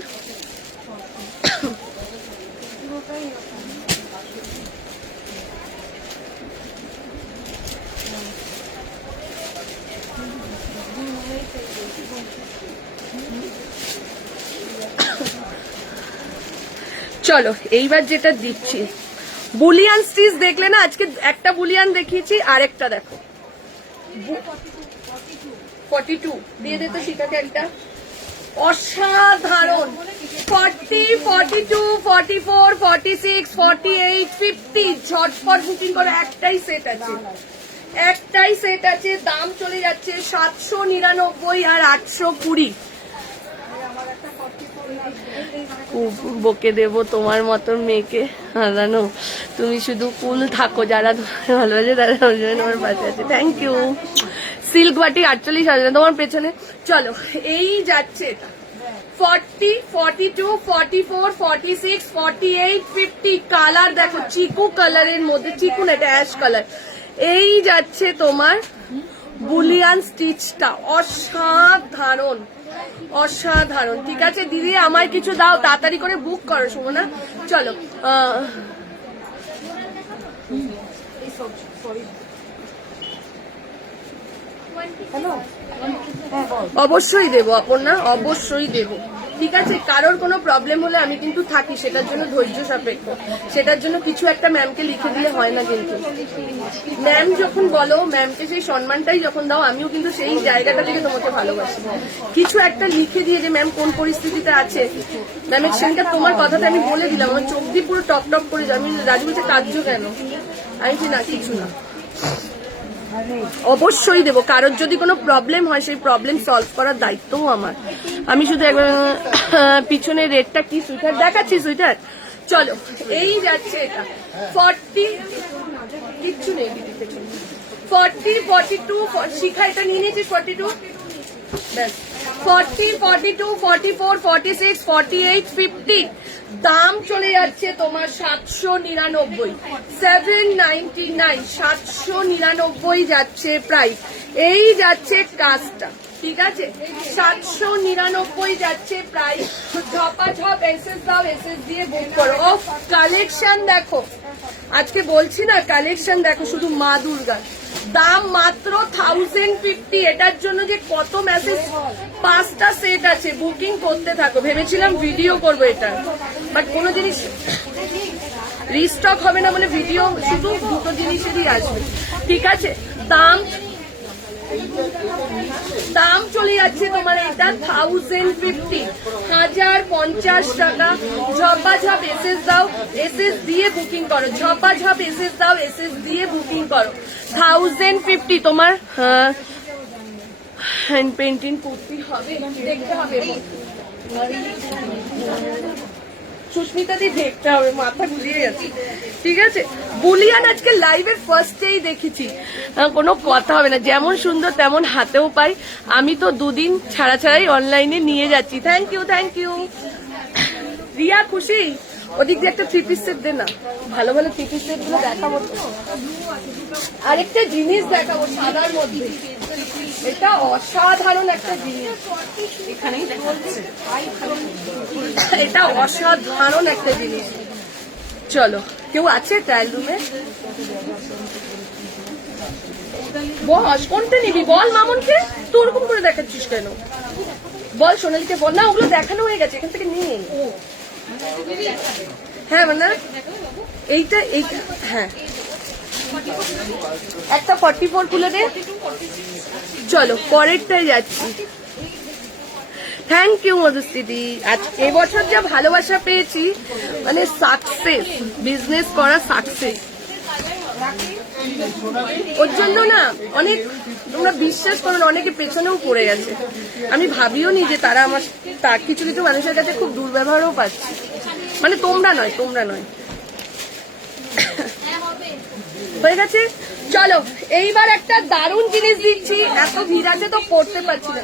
চলো এইবার যেটা দিচ্ছি বুলিয়ান স্টিচ দেখলে না, আজকে একটা বুলিয়ান দেখিয়েছি, আরেকটা দেখো 42 দিয়ে দে তো শিখাকে একটা। অসাধারণ 40, 42, 44, 46, 48, 50 ঝটপট বুকিং করে। একটাই সেট আছে, একটাই সেট আছে। দাম চলে যাচ্ছে 799 আর 820। বকে দেবো তোমার মতন মেয়েকে, জানো তুমি শুধু কুল থাকো, যারা তোমার ভালোবাসে তারা আমার পাশে আছে। Thank you. সিল্ক বাটি 48,000 তোমার পেছনে। চলো এই যাচ্ছে এটা 40, 42, 44, 46, 48, 50। কালার দেখো চিকু কালারের মধ্যে, চিকু না এটা অ্যাশ কালার। এই যাচ্ছে তোমার বুলিয়ান স্টিচটা, অসাধারণ অসাধারণ, ঠিক আছে। দিদি আমায় কিছু দাও, তাড়াতাড়ি করে বুক করো সুমনা। চলো অবশ্যই দেবো অপর্ণা, অবশ্যই দেবো, ঠিক আছে। কারোর কোনো প্রবলেম হলে আমি কিন্তু থাকি, সেটার জন্য ধৈর্য সাপেক্ষ, সেটার জন্য কিছু একটা ম্যামকে লিখে দিলে হয় না। কিন্তু ম্যাম যখন বলো, ম্যামকে সেই সম্মানটাই যখন দাও, আমিও কিন্তু সেই জায়গাটা থেকে তোমাকে ভালোবাসি। কিছু একটা লিখে দিয়ে যে ম্যাম কোন পরিস্থিতিতে আছে, ম্যামের সেদিনটা তোমার কথাটা আমি বলে দিলাম, আমার চোখ দিয়ে পুরো টপ টপ করে যায়। আমি রাজু বলছে কাঁদছো কেন? আমি কি না কিছু না, অবশ্যই দেবো। কারোর যদি কোনো প্রবলেম হয়, সেই প্রবলেম সলভ করার দায়িত্বও আমার। আমি শুধু একবার পিছনে রেটটা কি সুইটার দেখাচ্ছি, সুইটার। চলো এই যাচ্ছে এটা 40, কিচ্ছু নেই 40, 42, শিখা এটা নিয়ে নিয়েছিস 42, ব্যাস 40, 42, 44, 46, 48, 50। দাম চলে যাচ্ছে তোমার 799, 799, 799 যাচ্ছে প্রাইস। এই যাচ্ছে কাজটা, ঠিক আছে, 799 যাচ্ছে প্রাইস। ঝপাঝপ এসএস দাও, এসএস দিয়ে বুক করো। ও কালেকশন দেখো, আজকে বলছি না কালেকশন দেখো, শুধু মা দুর্গা। দাম মাত্র 1050। এটার জন্য যে কত মেসেজ, 5টা সেট আছে, বুকিং করতে থাকো। ভেবেছিলাম ভিডিও করবো এটা, বাট কোনো জিনিস রিস্টক হবে না বলে ভিডিও শুধু 2টো জিনিসেরই আসবে, ঠিক আছে। দাম চলে যাচ্ছে তোমার এটা 1050, 1050 টাকা। ঝপাঝপ এসএস দাও, এসএস দিয়ে বুকিং করো। ঝপাঝপ এসএস দাও, এসএস দিয়ে বুকিং করো। 1050 তোমার হ্যান্ড পেন্টিং করতে হবে, দেখতে হবে। সুস্মিতা দি দেখতে হবে, মাথা গুলিয়ে গেছে। ঠিক আছে, বুলিয়ান আজকে লাইভের ফার্স্টেই দেখেছি, কোনো কথা হবে না, যেমন সুন্দর তেমন হাতেও পাই। আমি তো দুদিন ছাড়া ছাড়াই অনলাইনে নিয়ে যাচ্ছি। Thank you, thank you. Riya খুশি? ওদিক দিয়ে একটা 3 পিস সেট দে না, ভালো ভালো 3 পিস সেট গুলো দেখাবো তো। আরেকটা জিনিস দেখাবো সাদার মধ্যে, এটা অসাধারণ একটা জিনিস, এখানেই দেখাচ্ছে। এটা অসাধারণ একটা জিনিস। চলো, কেউ আছে ট্রায়াল রুমে? বস, কোনটা নিবি বল মামুনকে, তুই ওরকম করে দেখাচ্ছিস কেন? বল সোনালীকে বল না, ওগুলো দেখানো হয়ে গেছে, এখান থেকে নিয়ে। হ্যাঁ মানে এইটা এইটা, হ্যাঁ একটা 44 খুলে দে। চলো পরেরটাই যাচ্ছি। Thank you Madhusmiti. আজ এবছর যা ভালোবাসা পেয়েছি, মানে সাকসেস, বিজনেস করা সাকসেস। ওর জন্য না অনেক, তোমরা বিশ্বাস করো না, অনেকে পেছনেও পড়ে গেছে। আমি ভাবিও নি যে তারা আমার, তার কিছু কিছু মানুষের কাছে খুব দুর্ব্যবহারও পাচ্ছে, মানে তোমরা নয়, তোমরা নয়। হয়ে গেছে, চলো এইবার একটা দারুণ জিনিস দিচ্ছি। এত ভিড় আছে তো পড়তে পারছি না।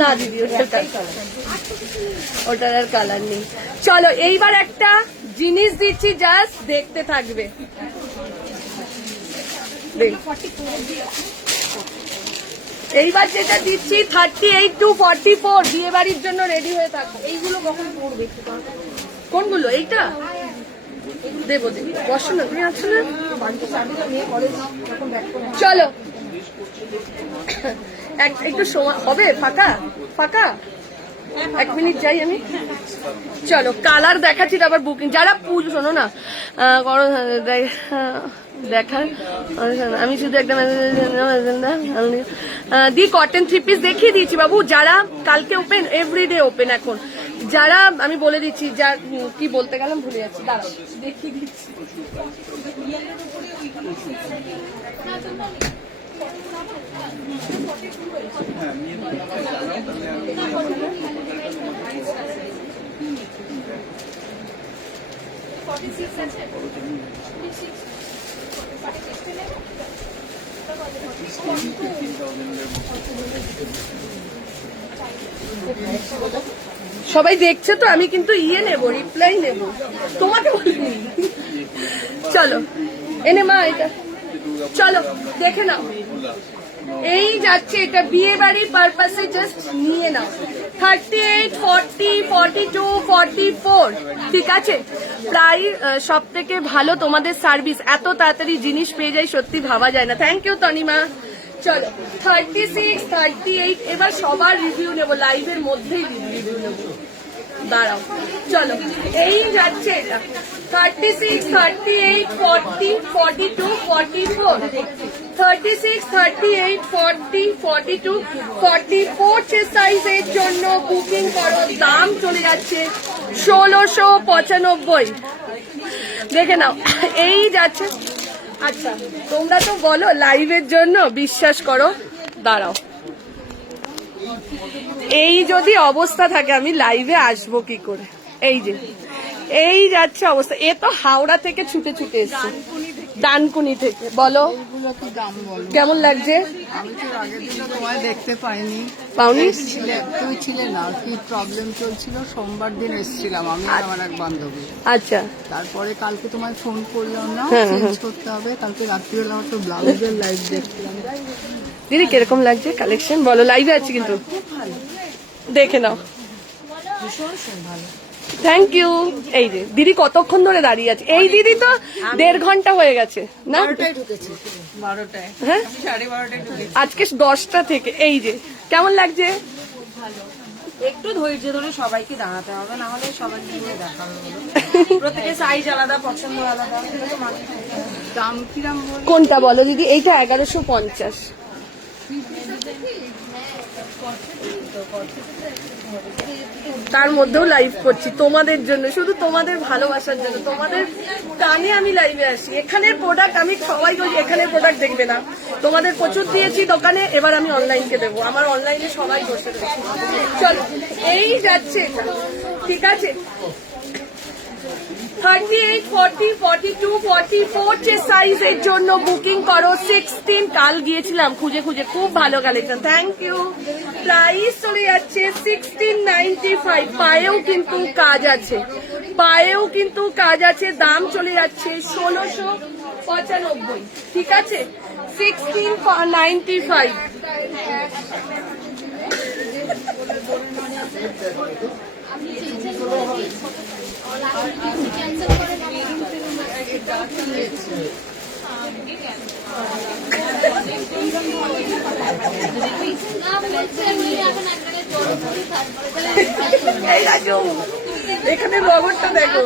না দিদি, ওটার আর কালার নেই। চলো এইবার একটা জিনিস দিচ্ছি, জাস্ট দেখতে থাকবে। এইবার যেটা দিচ্ছি 38 to 44, বিয়ে বাড়ির জন্য রেডি হয়ে থাকো। এইগুলো কখন পড়বে? কোনগুলো? এইটা দেবো, দেবো, বসো না, তুমি আছো না? চলো একটু সময় হবে, ফাঁকা ফাঁকা 1 মিনিট যাই আমি। চলো কালার দেখাচ্ছি, আবার বুকিং যারা পুজো, শোনো না, দেখার আমি শুধু একটা দি কটন 3 পিস দেখিয়ে দিয়েছি বাবু। যারা কালকে ওপেন, এভরিডে ওপেন এখন। যারা আমি বলে দিচ্ছি, যা কি বলতে গেলাম ভুলে যাচ্ছি, দাঁড়াও দেখিয়ে দিচ্ছি। সবাই দেখছে তো, আমি কিন্তু ইয়ে নেব, রিপ্লাই নেব, তোমাকে বলিনি। চলো এনে মা এটা, চলো দেখে নাও। এই যাচ্ছে, এটা বিয়ে বাড়ির পারপাসে জাস্ট নিয়ে নাও। 38, 40, 42, 44, ঠিক আছে। প্রায় সব থেকে ভালো তোমাদের সার্ভিস, এত তাড়াতাড়ি জিনিস পেয়ে যাই, সত্যি ভাবা যায় না। Thank you Tanima. চলো 36, 38, এবার সবার রিভিউ নেবো, লাইভের মধ্যেই রিভিউ নেবো, দাঁড়াও। চলো এই যাচ্ছে এটা 36, 38, 40, 42, 44, 36, 38, 40, 42, 44 সাইজের জন্য বুকিং করো। দাম চলে যাচ্ছে 1695। দেখে নাও, এই যাচ্ছে। আচ্ছা তোমরা তো বলো লাইভের জন্য, বিশ্বাস করো, দাঁড়াও, এই যদি অবস্থা থাকে আমি লাইভে আসবো কি করে? এই যে এই যাচ্ছে অবস্থা। এ তো হাওড়া থেকে ছুটে ছুটে এসছে, ডানকুনি থেকে। বলো কেমন লাগছে? আমি তো আগের দিন তোমায় দেখতে পাইনি, পাওনি? তুই ছিলে না, কি প্রবলেম চলছিল, সোমবার দিন এসেছিলাম আমি আর আমার এক বান্ধবী। আচ্ছা, তারপরে কালকে তোমায় ফোন করলাম না, চেঞ্জ করতে হবে। কালকে রাত্রিবেলা তো ব্লাউজের লাইভ দেখলাম। দিদি কিরকম লাগছে কালেকশন? বলো, লাইভে আছি কিন্তু, দেখে নাও। Thank you. এই যে দিদি কতক্ষণ ধরে দাঁড়িয়ে আছে, এই দিদি তো 1.5 ঘন্টা হয়ে গেছে না? 12টায় ঢুকেছি, 12টায়, হ্যাঁ 12:30টায় ঢুকেছি। আজকে 10টা থেকে। এই যে কেমন লাগছে? একটু ধৈর্য ধরে সবাইকে দাঁড়াতে হবে, না হলে সবাই নিয়ে দেখা হবে। প্রত্যেকের সাইজ আলাদা, পছন্দ আলাদা। দাম কিরাম বল? কোনটা বলো দিদি? এইটা 1150। তার মধ্যেও লাইভ করছি তোমাদের জন্য, শুধু তোমাদের ভালোবাসার জন্য, তোমাদের টানে আমি লাইভে আসি। এখানের প্রোডাক্ট আমি সবাই বলি, এখানের প্রোডাক্ট দেখবে না, তোমাদের প্রচুর দিয়েছি দোকানে, এবার আমি অনলাইনকে দেবো। আমার অনলাইনে সবাই বসে রয়েছে। চলো, এই যাচ্ছে এটা, ঠিক আছে। 38, 40, 42, 44 যে সাইজের জন্য বুকিং করো। 16 কাল গিয়েছিলাম খুঁজে খুঁজে, খুব ভালো কালেকশন, থ্যাংক ইউ। প্রাইস চলে যাচ্ছে 1695। পায়েও কিন্তু কাজ আছে, পায়েও কিন্তু কাজ আছে। দাম চলে যাচ্ছে 1695, ঠিক আছে, 1695। এই দেখো, এখানে লগরটা দেখো,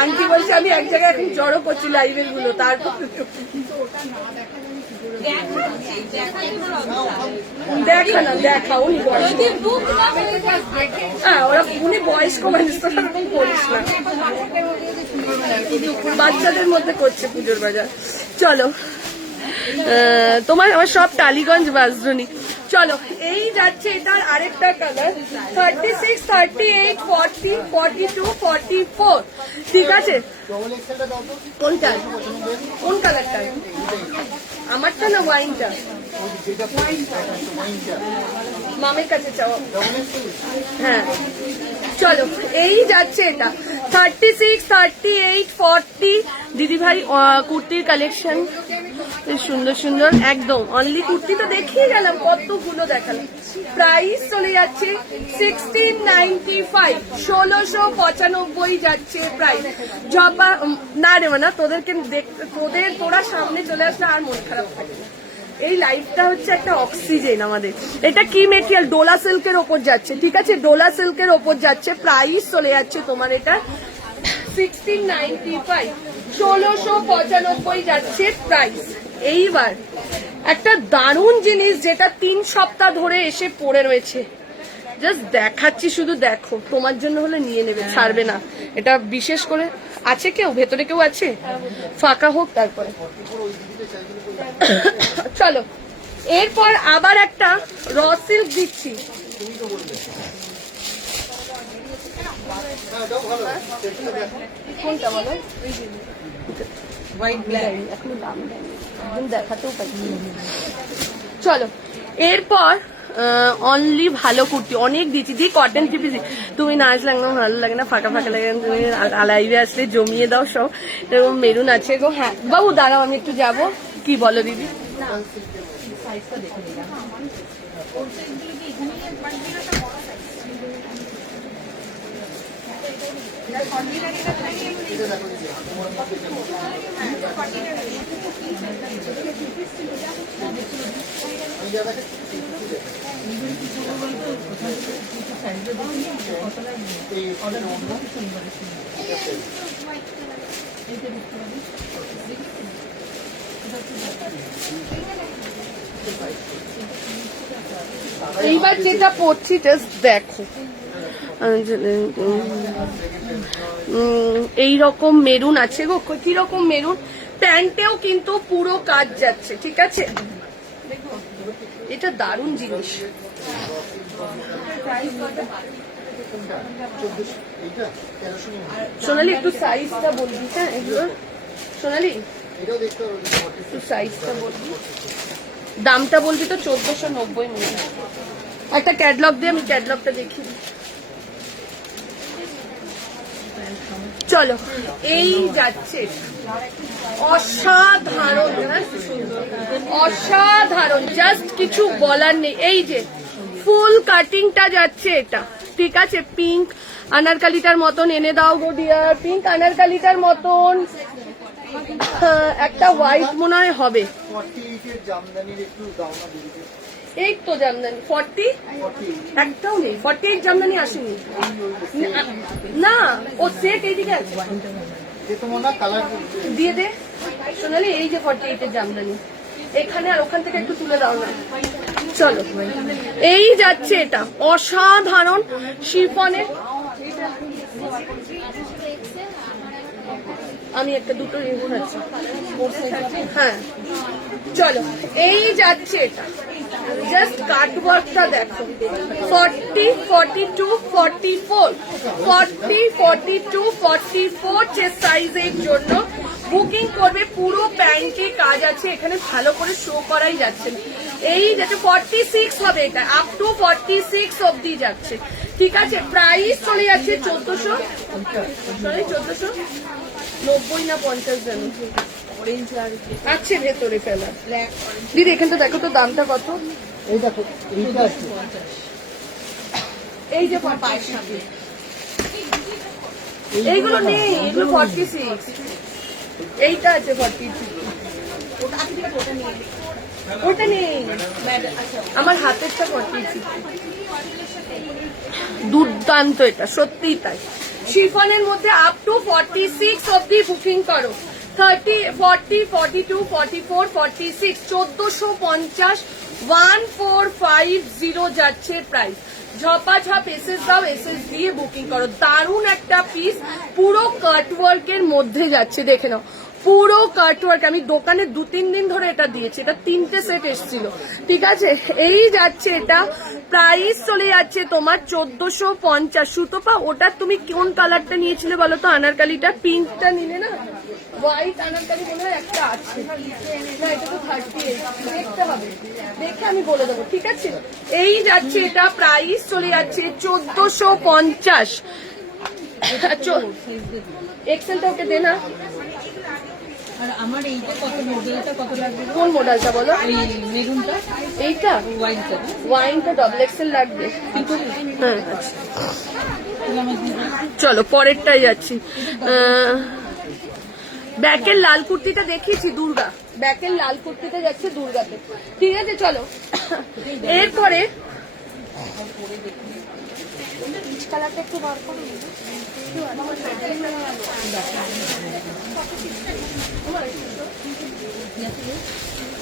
আন্টি বলছে আমি এক জায়গায় এখন জড়ো করছি লাইভের গুলো, তারপর দেখা না, দেখা উনি ওরা উনি বয়স্ক মানুষ, তো করিস না, বাচ্চাদের মধ্যে করছে পুজোর বাজার। চলো, তোমার আমার সব টালিগঞ্জ বাজরনি। চলো, এই যাচ্ছে এটার আরেকটা কালার, 36, 38, 40, 42, 44, ঠিক আছে। কোনটা, কোন কালারটা? আমারটা না ওয়াইনটা? মামের কাছে চাও। হ্যাঁ, চলো, এই যাচ্ছে এটা 36, 38, 40। দিদি ভাই কুর্তির কালেকশন সুন্দর সুন্দর, একদম অনলি কুর্তি তো দেখিয়ে গেলাম, কতগুলো দেখালাম। প্রাইস চলে যাচ্ছে 1695, 1695 যাচ্ছে প্রাইস। জবা না রে না, তোদেরকে দেখতে, তোরা সামনে চলে আসলে আর মন খারাপ থাকে না। এই লাইফটা হচ্ছে একটা অক্সিজেন আমাদের। এটা কি মেটেরিয়াল? ডোলা সিল্কের ওপর যাচ্ছে, ঠিক আছে, ডোলা সিল্কের ওপর যাচ্ছে। প্রাইস চলে যাচ্ছে তোমার এটা 1695, 1695 যাচ্ছে প্রাইস। এইবার একটা দারুণ জিনিস যেটা 3 সপ্তাহ ধরে এসে পড়ে রয়েছে, জাস্ট দেখাচ্ছি, শুধু দেখো, তোমার জন্য হলে নিয়ে নেবে, ছাড়বে না। এটা বিশেষ করে আছে, কেউ ভেতরে কেউ আছে, ফাঁকা হোক তারপরে। চলো, এরপর আবার একটা র সিল্ক দিচ্ছি। কোনটা বলো? এখনো দাম দেয়নি, একদম দেখাতেও পাচ্ছি। চলো, এরপর অনলি ভালো কুর্তি অনেক দিচ্ছি, দি কটন থ্রি। তুমি না আসলে একদম ভালো লাগে না, ফাঁকা ফাঁকা লাগে, তুমি লাইভে আসলে জমিয়ে দাও সব। এরকম মেরুন আছে গো। হ্যাঁ বাবু দাঁড়াও, আমি একটু যাবো। কি বলো দিদি? এইবার যেটা পড়ছি জাস্ট দেখো, এইরকম মেরুন আছে গো। কিরকম মেরুন? প্যান্টেও কিন্তু পুরো কাজ যাচ্ছে, ঠিক আছে। এটা দারুণ জিনিস। সোনালি একটু সাইজটা বলবি? হ্যাঁ এগুলো সোনালি একটু সাইজটা বলবি, দামটা বলবি তো। 1490 মনে হয়। একটা ক্যাটলগ দিয়ে আমি ক্যাটলগটা দেখি। চলো, এই যাচ্ছে অসাধারণ, অসাধারণ, জাস্ট কিছু বলার নেই। এই যে ফুল কাটিংটা যাচ্ছে এটা, ঠিক আছে। পিঙ্ক আনারকালিটার মতন এনে দাও গো ডিয়ার, পিঙ্ক আনারকালিটার মতন। একটা হোয়াইট মনে হয় হবে। এই তো জামদানি 40 একটাও নেই, 48 জামদানি আসেনি না। ও সেট এইদিকে আছে, দিয়ে দে সোনালি। এই যে 48 এর জামদানি এখানে, আর ওখান থেকে একটু তুলে দাও না। চলো এই যাচ্ছে এটা অসাধারণ শিফনের, আমি একটা দুটো খাচ্ছি, হ্যাঁ চলো এই যাচ্ছে এটা, জাস্ট কাটওয়ার্কটা দেখো, 40, 42, 44, 40, 42, 44 চেস্ট সাইজের জন্য বুকিং করবে। পুরো প্যান্টে কাজ আছে, এখানে ভালো করে শো করাই যাচ্ছে না। এই যাচ্ছে 46 হবে, এটা আপ টু 46 অব্দি যাচ্ছে, ঠিক আছে। প্রাইস চলে যাচ্ছে 1400, সরি 1490 না 50 যেন আছে ভেতরে ফেলা। দিদি এখানটা দেখো তো দামটা কত, এই দেখো এইটা আছে এই যে 45, এইগুলো নেই, এগুলো 46, এইটা আছে 46, ওটা নেই, আমার হাতেরটা 46। দুর্দান্ত এটা, সত্যিই তাই। শিফনের মধ্যে আপ টু 46 অব্দি বুকিং করো, 30, 40, 42, 44, 46, 1450, 1450 যাচ্ছে প্রাইস। ঝপাঝপ এসএস দাও, এসএস দিয়ে বুকিং করো। দারুণ একটা পিস, পুরো কাটওয়ার্কের মধ্যে যাচ্ছে, দেখে নাও পুরো কাটওয়ার্ক। আমি দোকানে 2-3 দিন ধরে এটা দিয়েছি, এটা 3টে সেট এসেছিল, ঠিক আছে। এই যাচ্ছে এটা, প্রাইস চলে যাচ্ছে তোমার 1450। সুতোপা ওটা তুমি কোন কালারটা নিয়েছিলে বলো তো? আনারকালিটা, পিঙ্কটা নিলে না, হোয়াইট আনারকালি মনে হয় একটা আছে না, এটা তো 38, দেখতে হবে, দেখে আমি বলে দেবো, ঠিক আছে। এই যাচ্ছে এটা, প্রাইস চলে যাচ্ছে 1450। এক্সেলটা ওকে দে না, আর আমার এইটা কত, মডেলটা কত লাগবে? কোন মডেলটা বলো? এই মেরুনটা, এইটা ওয়াইনটা। ওয়াইনটা ডবল এক্সেল লাগবে, হ্যাঁ আচ্ছা। চলো পরেরটাই যাচ্ছি। ব্যাকের লাল কুর্তিটা দেখিয়েছি, দুর্গা ব্যাকের লাল কুর্তিটা যাচ্ছে দুর্গাতে, ঠিক আছে। চলো এরপরে কালারটা একটু বার করো,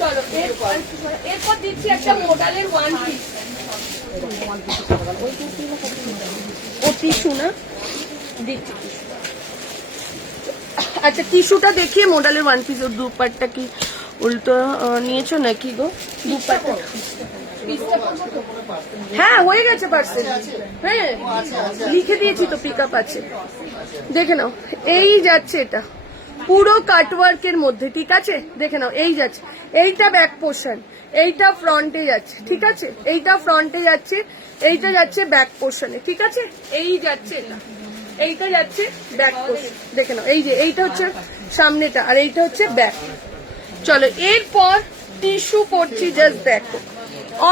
চলো এরপর দিচ্ছি একটা মোডালের ওয়ান পিস, ও টিস্যু না দিচ্ছি, আচ্ছা টিস্যুটা দেখিয়ে মোডালের ওয়ান পিস। ওর দুপাট্টা কি উল্টো নিয়েছো নাকি গো? দুপাট্টা হ্যাঁ হয়ে গেছে পার্সেল, হ্যাঁ লিখে দিয়েছি তো, পিক আপ আছে, দেখে নাও। এই যাচ্ছে এটা পুরো কাটওয়ার্কের মধ্যে, ঠিক আছে, দেখে নাও। এই যাচ্ছে, এইটা ব্যাক পোর্শন, এইটা ফ্রন্টে যাচ্ছে, ঠিক আছে, এইটা ফ্রন্টে যাচ্ছে, এইটা যাচ্ছে ব্যাক পোর্শনে, ঠিক আছে। এই যাচ্ছে এটা, এইটা যাচ্ছে ব্যাক পোর্শন, দেখে নাও। এই যে এইটা হচ্ছে সামনেটা, আর এইটা হচ্ছে ব্যাক। চলো এরপর টিস্যু করছি, জাস্ট দেখো,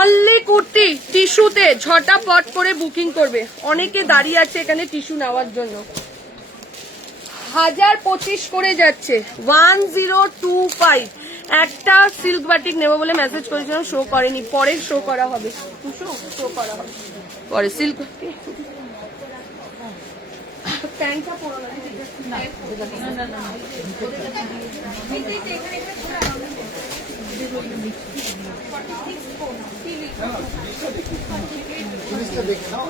অনলি কুর্তি টিস্যুতে ঝটাপট করে বুকিং করবে। অনেকে দাঁড়িয়ে আছে এখানে টিস্যু নেওয়ার জন্য। 1025 করে যাচ্ছে, 1025। একটা সিল্ক বাটিক নেবো বলে মেসেজ করেছিলাম, শো করেনি, পরে শো করা হবে, শো করা হবে পরে। সিল্ক প্যান্টটা পরো না, জিনিসটা দেখে নাও,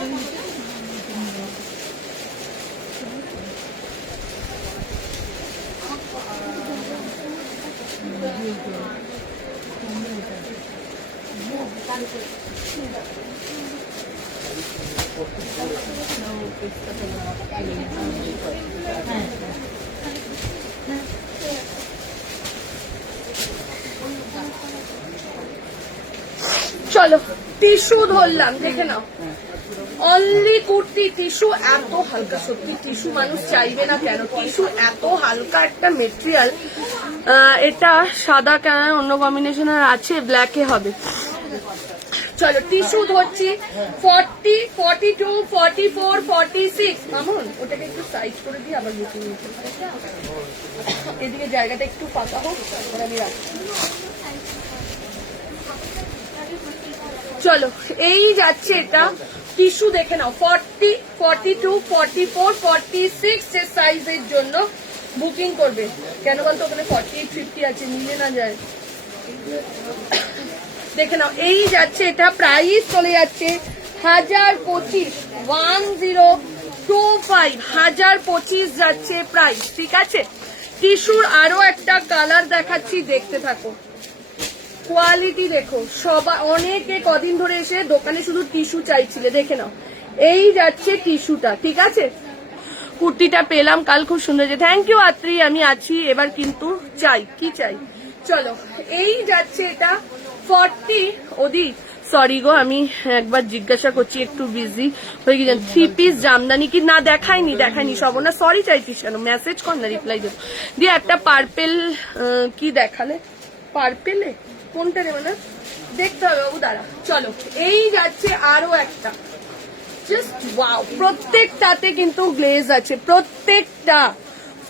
আমি চলো টিস্যু ধরলাম, দেখে নাও। অনলি কুর্তি টিস্যু, এত হালকা, সত্যি টিস্যু মানুষ চাইবে না কেন? টিস্যু এত হালকা একটা মেটেরিয়াল। এটা সাদা কেন, অন্য কম্বিনেশনের আছে, ব্ল্যাকে হবে। চলো টিস্যু ধরছি, 40, 42, 44, 46। মামুন ওটাকে একটু সাইড করে দিয়ে আবার বুকিং নিতে, এদিকে জায়গাটা একটু ফাঁকা হোক, তারপর আমি রাখছি। চলো এই যাচ্ছে এটা, টিস্যু দেখে নাও, 40, 42, 44, 46 যে সাইজের জন্য বুকিং করবে। কেন বলতো ওখানে 48-50 আছে, মিলে না যায়। দেখে নাও, এই যাচ্ছে এটা, প্রাইস চলে যাচ্ছে 1025, 1025, 1025 যাচ্ছে প্রাইস। ঠিক আছে, টিস্যুর আরো একটা কালার দেখাচ্ছি, দেখতে থাকো। কোয়ালিটি দেখো, সবাই অনেকে কদিন ধরে এসে দোকানে শুধু টিস্যু চাইছিলে, দেখে নাও এই যাচ্ছে টিস্যুটা। ঠিক আছে, কুর্তিটা পেলাম কাল, খুব সুন্দর। যে থ্যাংক ইউ আত্রি, আমি আছি এবার, কিন্তু চাই কি চাই। চলো, এই যাচ্ছে এটা 40, ওদি সরি গো, আমি একবার জিজ্ঞাসা করছি, একটু বিজি হয়ে গেছেন। 3 পিস জামদানি কি না, দেখায়নি সব না, সরি চাইছিস কেন, মেসেজ কর না, রিপ্লাই দেবো। দিয়ে একটা পার্পেল, কি দেখালে পার্পেলে, কোনটা নেবে না দেখতে হবে বাবু, দাঁড়া। চলো, এই যাচ্ছে আরো একটা, জাস্ট ওয়াও, প্রত্যেকটাতে কিন্তু গ্লেজ আছে, প্রত্যেকটা।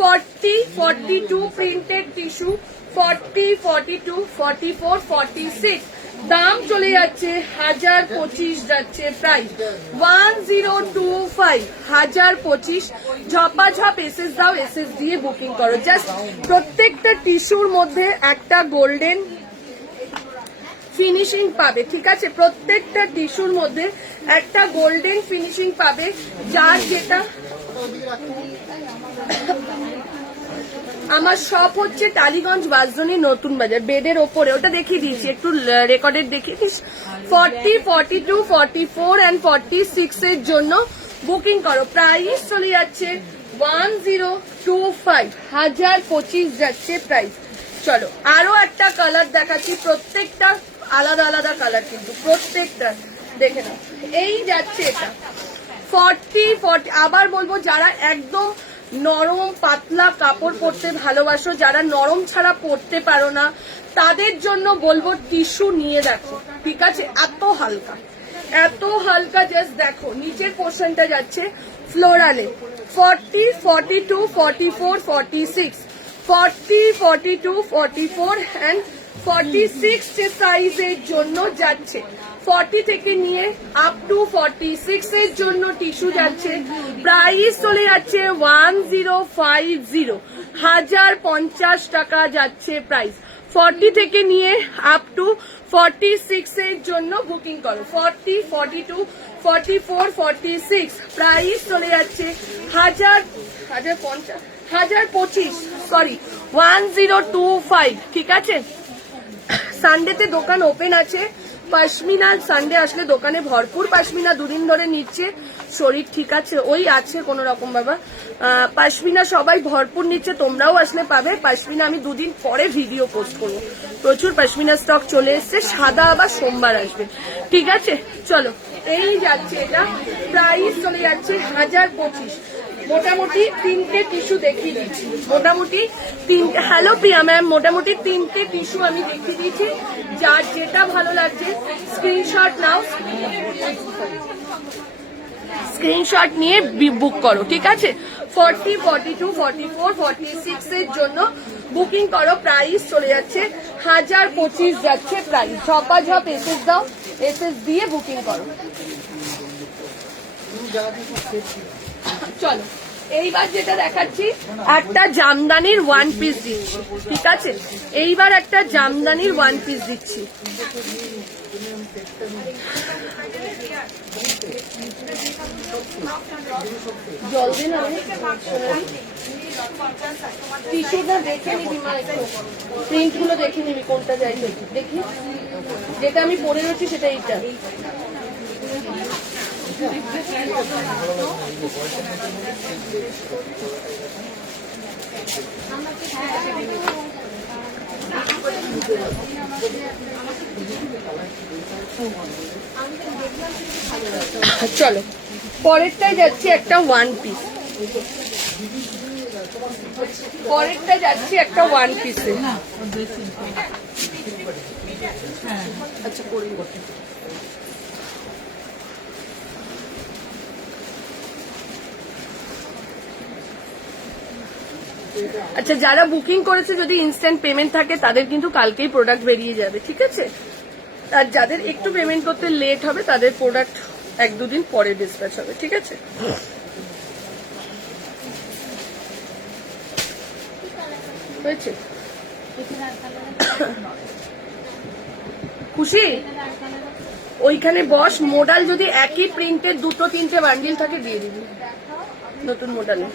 40, 42 প্রিন্টেড টিস্যু, 40, 42, 44, 46, দাম চলে যাচ্ছে 1025 যাচ্ছে প্রাইস, 1025, 1025। ঝপাঝপ এসএস দাও, এসএস দিয়ে বুকিং করো। জাস্ট প্রত্যেকটা টিস্যুর মধ্যে একটা গোল্ডেন ফিনিশিং পাবে। ঠিক আছে, প্রত্যেকটা টিস্যুর মধ্যে একটা গোল্ডেন ফিনিশিং পাবে, যার যেটা। আমার শপ হচ্ছে টালিগঞ্জ বাসজনী নতুন বাজার, বেডের ওপরে, ওটা দেখিয়ে দিয়েছি, একটু রেকর্ডেড দেখিয়ে দিস। 40, 42, 44 and 46 এর জন্য বুকিং করো। প্রাইস চলে যাচ্ছে 1025, 1025 যাচ্ছে প্রাইস। চলো, আরো একটা কালার দেখাচ্ছি, প্রত্যেকটা আলাদা আলাদা কালার, কিন্তু প্রত্যেকটা দেখে নাও। এই যাচ্ছে এটা 40, আবার বলবো, যারা একদম নরম পাতলা কাপড় পরতে ভালোবাসো, যারা নরম ছাড়া পরতে পারো না, তাদের জন্য বলবো টিস্যু নিয়ে দেখো। ঠিক আছে, এত হালকা, এত হালকা, জাস্ট দেখো নিচের পোর্শনটা যাচ্ছে ফ্লোরালে। 40, 42, 44, 46, 40, 42, 44 and 46 সাইজের জন্য যাচ্ছে। 40 থেকে নিয়ে আপ টু 46 এর জন্য টিস্যু যাচ্ছে। প্রাইস চলে যাচ্ছে 1050, 1050 টাকা যাচ্ছে প্রাইস। 40 থেকে নিয়ে আপ টু 46 এর জন্য বুকিং করো। 40, 42, 44, 46 প্রাইস চলে যাচ্ছে 1025, সরি 1025। ঠিক আছে, সানডেতে দোকান ওপেন আছে। পশমিনা সানডে আসলে দোকানে ভরপুর পশমিনা, দুদিন ধরে নিচ্ছে, শরীর ঠিক আছে, ওই আছে কোন রকম বাবা। পশমিনা সবাই ভরপুর নিচ্ছে, তোমরাও আসলে পাবে পশমিনা। আমি দুদিন পরে ভিডিও পোস্ট করবো, প্রচুর পশমিনা স্টক চলে এসছে, সাদা আবার সোমবার আসবে। ঠিক আছে, চলো, এই যাচ্ছে এটা, প্রাইস চলে যাচ্ছে 1025। মোটামুটি 3টে টিস্যু দেখিয়ে দিচ্ছি, মোটামুটি 3টে। হ্যালো প্রিয়া ম্যাম, মোটামুটি 3টে টিস্যু আমি দেখিয়ে দিচ্ছি, যার যেটা ভালো লাগছে স্ক্রিনশট নাও, স্ক্রিনশট নিয়ে বুক করো। ঠিক আছে, 40, 42, 44, 46 এর জন্য বুকিং করো। প্রাইস চলে যাচ্ছে 1025 যাচ্ছে প্রাইস। ঝপাঝপ এসএস দাও, এসএস দিয়ে বুকিং করো। চলো, এইবার যেটা দেখাচ্ছি, একটা জামদানির 1 পিস দিচ্ছি। ঠিক আছে, এইবার একটা জামদানির 1 পিস দিচ্ছি। জল দিন, টিস্যুটা দেখে নিবি মা, একটু প্রিন্ট গুলো দেখে নিবি, কোনটা যাই দেখি। যেটা আমি পরে রয়েছি সেটা এইটা। চলো, পরেরটায় যাচ্ছি একটা 1 পিস, পরেরটা যাচ্ছি একটা 1 পিসে। আচ্ছা, করে আচ্ছা, যারা বুকিং করেছে যদি ইনস্ট্যান্ট পেমেন্ট থাকে তাদের কিন্তু কালকেই প্রোডাক্ট বেরিয়ে যাবে। ঠিক আছে, আর যাদের একটু পেমেন্ট করতে লেট হবে তাদের প্রোডাক্ট 1-2 দিন পরে ডিসপ্যাচ হবে। ঠিক আছে, হয়েছে? খুশি? ওইখানে বস, মোডাল যদি একই প্রিন্টের 2-3টে বান্ডিল থাকে দিয়ে দিবি নতুন মোডালে।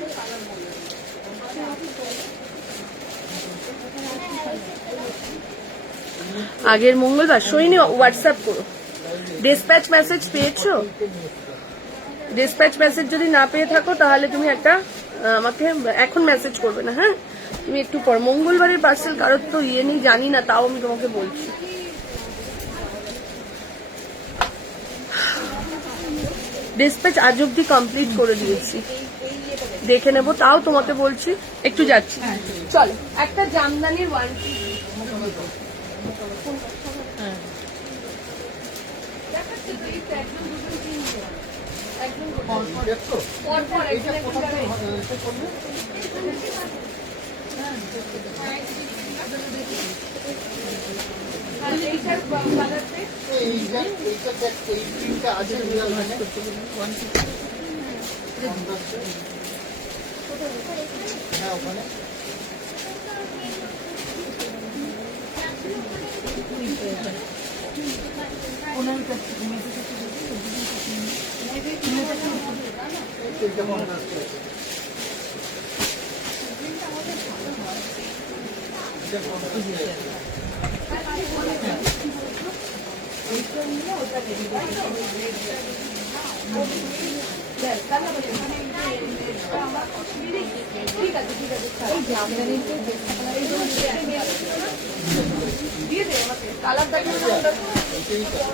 আগের মঙ্গলবার সইনি, হোয়াটসঅ্যাপ করো। ডিসপ্যাচ মেসেজ পেয়েছো? ডিসপ্যাচ মেসেজ যদি না পেয়ে থাকো তাহলে তুমি একটা আমাকে এখন মেসেজ করবে না, হ্যাঁ? তুমি একটু পর। মঙ্গলবারের পার্সেল কারোর তো ইয়ে নেই জানি না, তাও আমি তোমাকে বলছি। ডিসপ্যাচ আজ অব্দি কমপ্লিট করে দিয়েছি, দেখে নেবো, তাও তোমাকে বলছি। একটু যাচ্ছি, চলো। একটা জামদানির ওয়ান পিস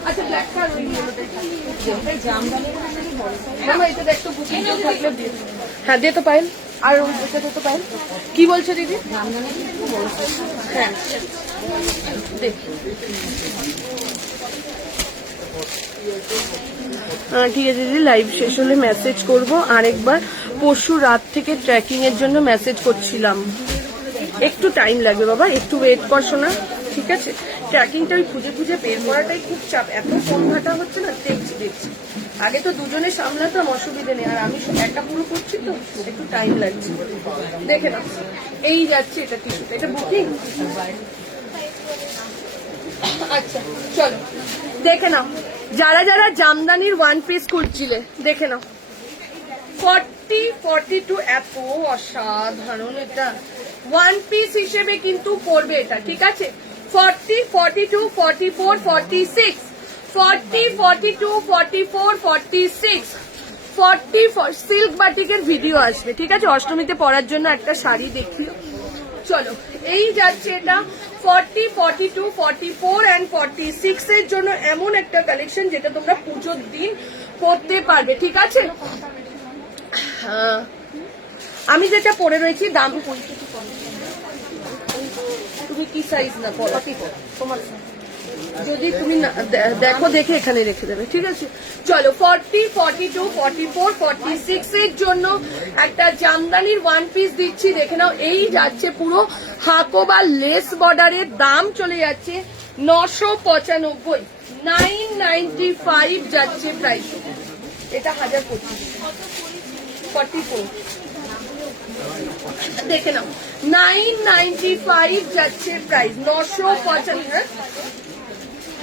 আচ্ছা ব্ল্যাক কালার হ্যাঁ দিয়ে তো পাইল। আর ওইটাতে তো পাইল। কি বলছো দিদি? হ্যাঁ ঠিক আছে দিদি, লাইভ শেষ হলে মেসেজ করবো আরেকবার। পরশু রাত থেকে ট্র্যাকিং এর জন্য মেসেজ করছিলাম, একটু টাইম লাগবে বাবা, একটু ওয়েট করছো না, ঠিক আছে? ট্র্যাকিংটা ওই খুঁজে খুঁজে বের করাটাই খুব চাপ, এত ফোন ঘাটা হচ্ছে না। দেখছি আগে তো দুজনে সামলাতাম, অসুবিধে নেই, আর আমি একা পুরো করছি তো একটু টাইম লাগছে। দেখে নাও, এই যাচ্ছে এটা টিস্যু, এটা বুকিং। আচ্ছা চলো দেখে নাও, যারা যারা জামদানির ওয়ান পিস খুঁজছিলে দেখে নাও। 40-42 এত অসাধারণ, এটা ওয়ান পিস হিসেবে কিন্তু পড়বে এটা, ঠিক আছে? 40, 42, 44, 46, 40, 42, 44, 46, 40 সিল্ক বাটিকের ভিডিও আসবে, ঠিক আছে? অষ্টমীতে পরার জন্য একটা শাড়ি দেখিও। চলো এই যাচ্ছে এটা 40, 42, 44 and 46 এর জন্য এমন একটা কালেকশন যেটা তোমরা পুজোর দিন পরতে পারবে, ঠিক আছে? আমি যেটা পরে রয়েছি দাম, তুমি কি সাইজ না পরো তোমার, যদি তুমি দেখো দেখে এখানে রেখে দেবে, ঠিক আছে? চলো 40, 42, 44, 46 এর জন্য একটা জামদানির ওয়ান পিস দিচ্ছি, দেখে নাও। এই যাচ্ছে পুরো হাকোবা লেস বর্ডারের, দাম চলে যাচ্ছে 995, 995 যাচ্ছে প্রাইস। এটা 1025, 44 দেখে নাও, 995 যাচ্ছে প্রাইস, 995,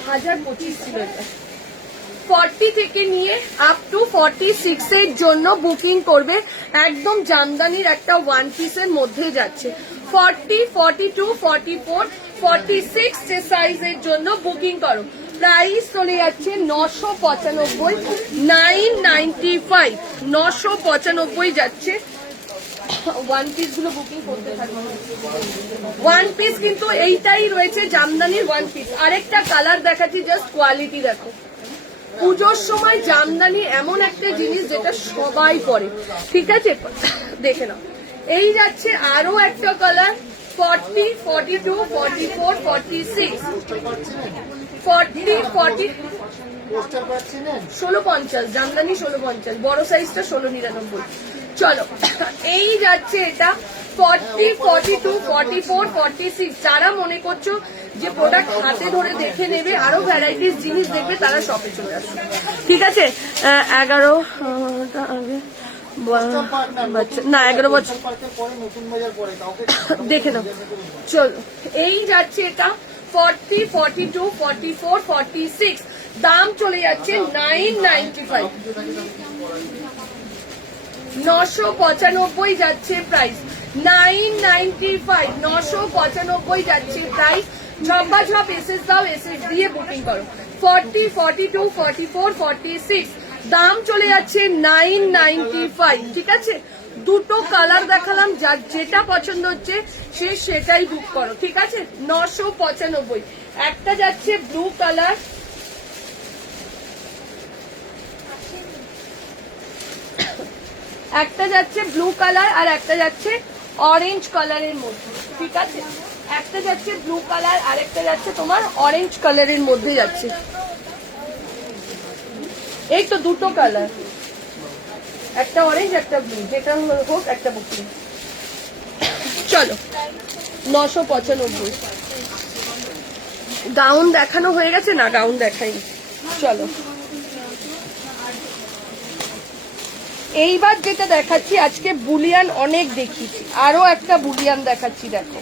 1025 ছিল এটা। 40 থেকে নিয়ে আপ টু 46 এর জন্য বুকিং করবে, একদম জামদানির একটা ওয়ান পিসের মধ্যে যাচ্ছে। 40, 42, 44, 46 যে সাইজের জন্য বুকিং করো। প্রাইস চলে যাচ্ছে 995, 995, 995 যাচ্ছে। ওয়ান পিস গুলো বুকিং করতে থাকবে। ওয়ান পিস কিন্তু এইটাই রয়েছে জামদানির ওয়ান পিস। আরেকটা কালার দেখাচ্ছি, জাস্ট কোয়ালিটি দেখো। পুজোর সময় জামদানি এমন একটা জিনিস যেটা সবাই পরে, ঠিক আছে? দেখে নাও, এই যাচ্ছে আরো একটা কালার 40, 42, 44, 46, 40, 40, 1650 জামদানি, 1650 বড় সাইজটা 1699। চলো এই যাচ্ছে এটা 40, 42, 44, 46। যারা মনে করছো যে প্রোডাক্ট হাতে ধরে দেখে নেবে, আরো ভ্যারাইটিস জিনিস দেখবে, তারা শপে চলে আসবে, ঠিক আছে? 11টা আগে বাচ্চা না 11 বছর পার্কের পরে নতুন বাজার পরে কাউকে দেখে নাও। চলো এই যাচ্ছে এটা 40, 42, 44, 46, দাম চলে যাচ্ছে 995, 995 যাচ্ছে প্রাইস, 995, 995 যাচ্ছে প্রাইস। ঝপাঝপ এসএস দাও, এসএস দিয়ে বুকিং করো। 40, 42, 44, 46, দাম চলে যাচ্ছে 995। ঠিক আছে, দুটো কালার দেখালাম, যার যেটা পছন্দ হচ্ছে সে সেটাই বুক করো। ঠিক আছে, 995। একটা যাচ্ছে ব্লু কালার, একটা যাচ্ছে ব্লু কালার আর একটা যাচ্ছে অরেঞ্জ কালারের মধ্যে। ঠিক আছে, একটা যাচ্ছে ব্লু কালার আর একটা যাচ্ছে তোমার অরেঞ্জ কালারের মধ্যে যাচ্ছে। এই তো দুটো কালার, একটা অরেঞ্জ একটা ব্লু, যেটা হোক একটা বুকিং। চলো 995। গাউন দেখানো হয়ে গেছে না? গাউন দেখাইনি। চলো এইবার যেটা দেখাচ্ছি, আজকে বুলিয়ান অনেক দেখিয়েছি, আরো একটা বুলিয়ান দেখাচ্ছি। দেখো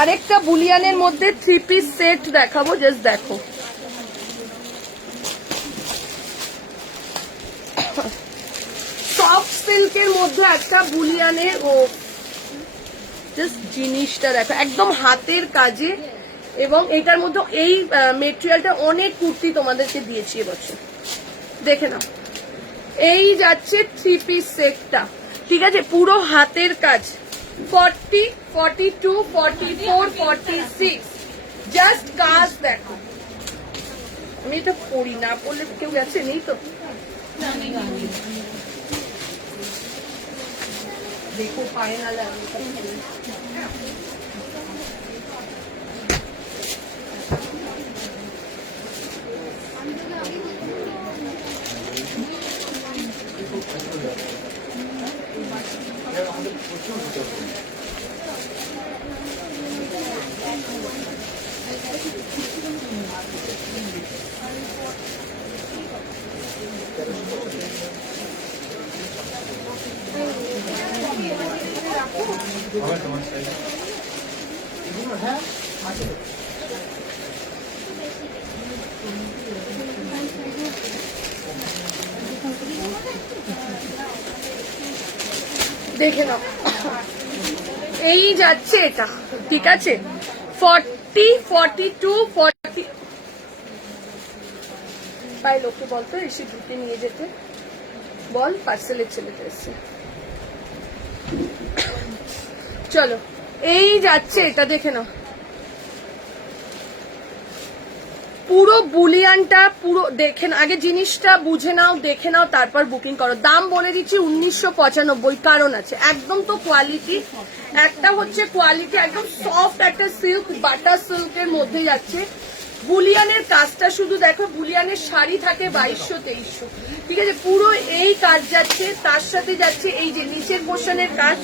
আরেকটা বুলিয়ানের মধ্যে 3 পিস সেট দেখাবো, জাস্ট দেখো। সফট সিল্কের মধ্যে একটা বুলিয়ানের, ও জাস্ট জিনিসটা দেখো, একদম হাতের কাজে। এবং এটার মধ্যে এই মেটেরিয়ালটা অনেক কুর্তি তোমাদেরকে দিয়েছি এবছর, দেখে নাও। এই যাচ্ছে 3 পিস সেটটা। ঠিক আছে, পুরো হাতের কাজ। 40, 42, 44, 46, জাস্ট কাজ দেখো। আমি এটা পড়ি না, পড়লে কেউ গেছে নেই তো। দেখো পায়ে না লাগে। হ্যাঁ দেখে নাও, এই যাচ্ছে এটা। ঠিক আছে, 40, 42, 40। পাই লোককে বলতো এসে ঢুকে নিয়ে যেতে বল, পার্সেলের ছেলেটা এসছে। চলো এই যাচ্ছে এটা, দেখে নাও। পুরো বুলিয়ানটা পুরো দেখে নাও, আগে জিনিসটা বুঝে নাও, দেখে নাও, তারপর বুকিং করো। দাম বলে দিচ্ছি 1995, কারণ আছে একদম তো কোয়ালিটি। একটা হচ্ছে কোয়ালিটি একদম সফট, একটা সিল্ক, বাটার সিল্কের মধ্যে যাচ্ছে। বুলিয়ানের কাজটা শুধু দেখো, বুলিয়ানের শাড়ি থাকে 2200-2300। ঠিক আছে, পুরো এই কাজ যাচ্ছে, তার সাথে যাচ্ছে এই যে নিচের পোর্শনের কাজ।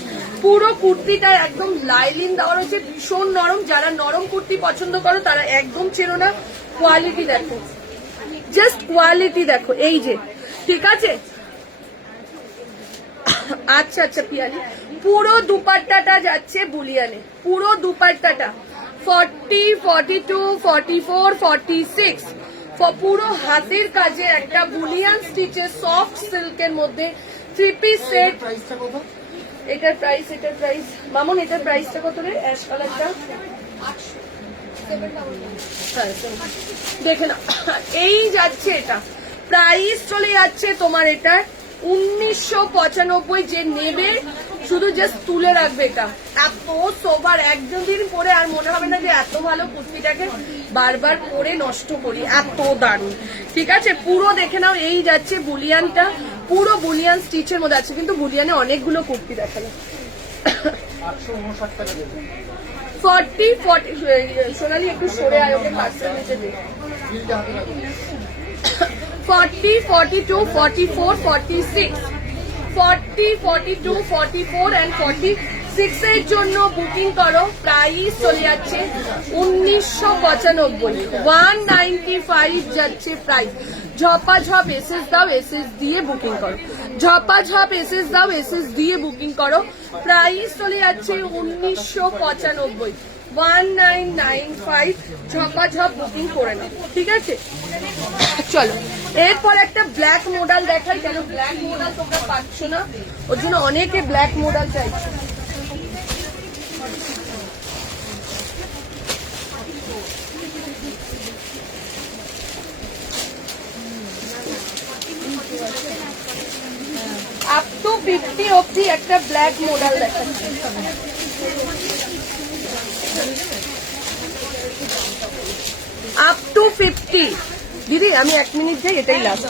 পুরো কুর্তিটা একদম লাইলিন দেওয়া রয়েছে, ভীষণ নরম। যারা নরম কুর্তি পছন্দ করো তারা একদম চেনো না। কোয়ালিটি দেখো, জাস্ট কোয়ালিটি দেখো, এই যে। ঠিক আছে, আচ্ছা আচ্ছা পিয়ালি, পুরো দুপাট্টাটা যাচ্ছে বুলিয়ানে, পুরো দুপাট্টাটা 40, 42, 44, 46, পুরো হাতের কাজে একটা বুলিয়ান স্টিচের সফট সিল্কের মধ্যে 3 পিস সেট। প্রাইসটা কত? এটার প্রাইস মামুন, এটার প্রাইসটা কত রে? অ্যাশ কালারটা দেখে না, এই যাচ্ছে এটা। প্রাইস চলে যাচ্ছে তোমার এটা 1995। যে নেবে শুধু জাস্ট তুলে রাখবে। এটা এত সোবার, একজন দিন পরে আর মনে হবে না যে এত ভালো কুর্তিটাকে বারবার পরে নষ্ট করি, এত দারুণ। ঠিক আছে, পুরো দেখে নাও। এই যাচ্ছে বুলিয়ানটা, পুরো বুলিয়ান স্টিচের মধ্যে আছে, কিন্তু বুলিয়ানে অনেকগুলো কুর্তি দেখালো। 859 টাকা দেবে। 40, 40, সোনালি একটু সরে আয়, ওকে পার্সেল নিতে দে। বিলটা হাতে রাখুন। 40, 42, 44, 46, 40, 42, 44 and 46 এর জন্য বুকিং করো। প্রাইস চলে যাচ্ছে 1995, 195 যাচ্ছে প্রাইস। ঝপাঝপ এসএস দাও, এসএস দিয়ে বুকিং করো। ঝপাঝপ এসএস দাও, এসএস দিয়ে বুকিং করো। প্রাইস চলে যাচ্ছে 1995, 1995। ঝপাঝপ বুকিং করে নাও, ঠিক আছে? চলো এরপর একটা ব্ল্যাক মডেল দেখাই। কেন ব্ল্যাক মডেল তোমরা পাচ্ছ না, ওর জন্য অনেকে ব্ল্যাক মডেল চাইছে। আপ টু 50 অবধি একটা ব্ল্যাক মডেল দেখাচ্ছি। Up to 50। দিদি আমি 1 মিনিট যাই, এটাই লাস্ট।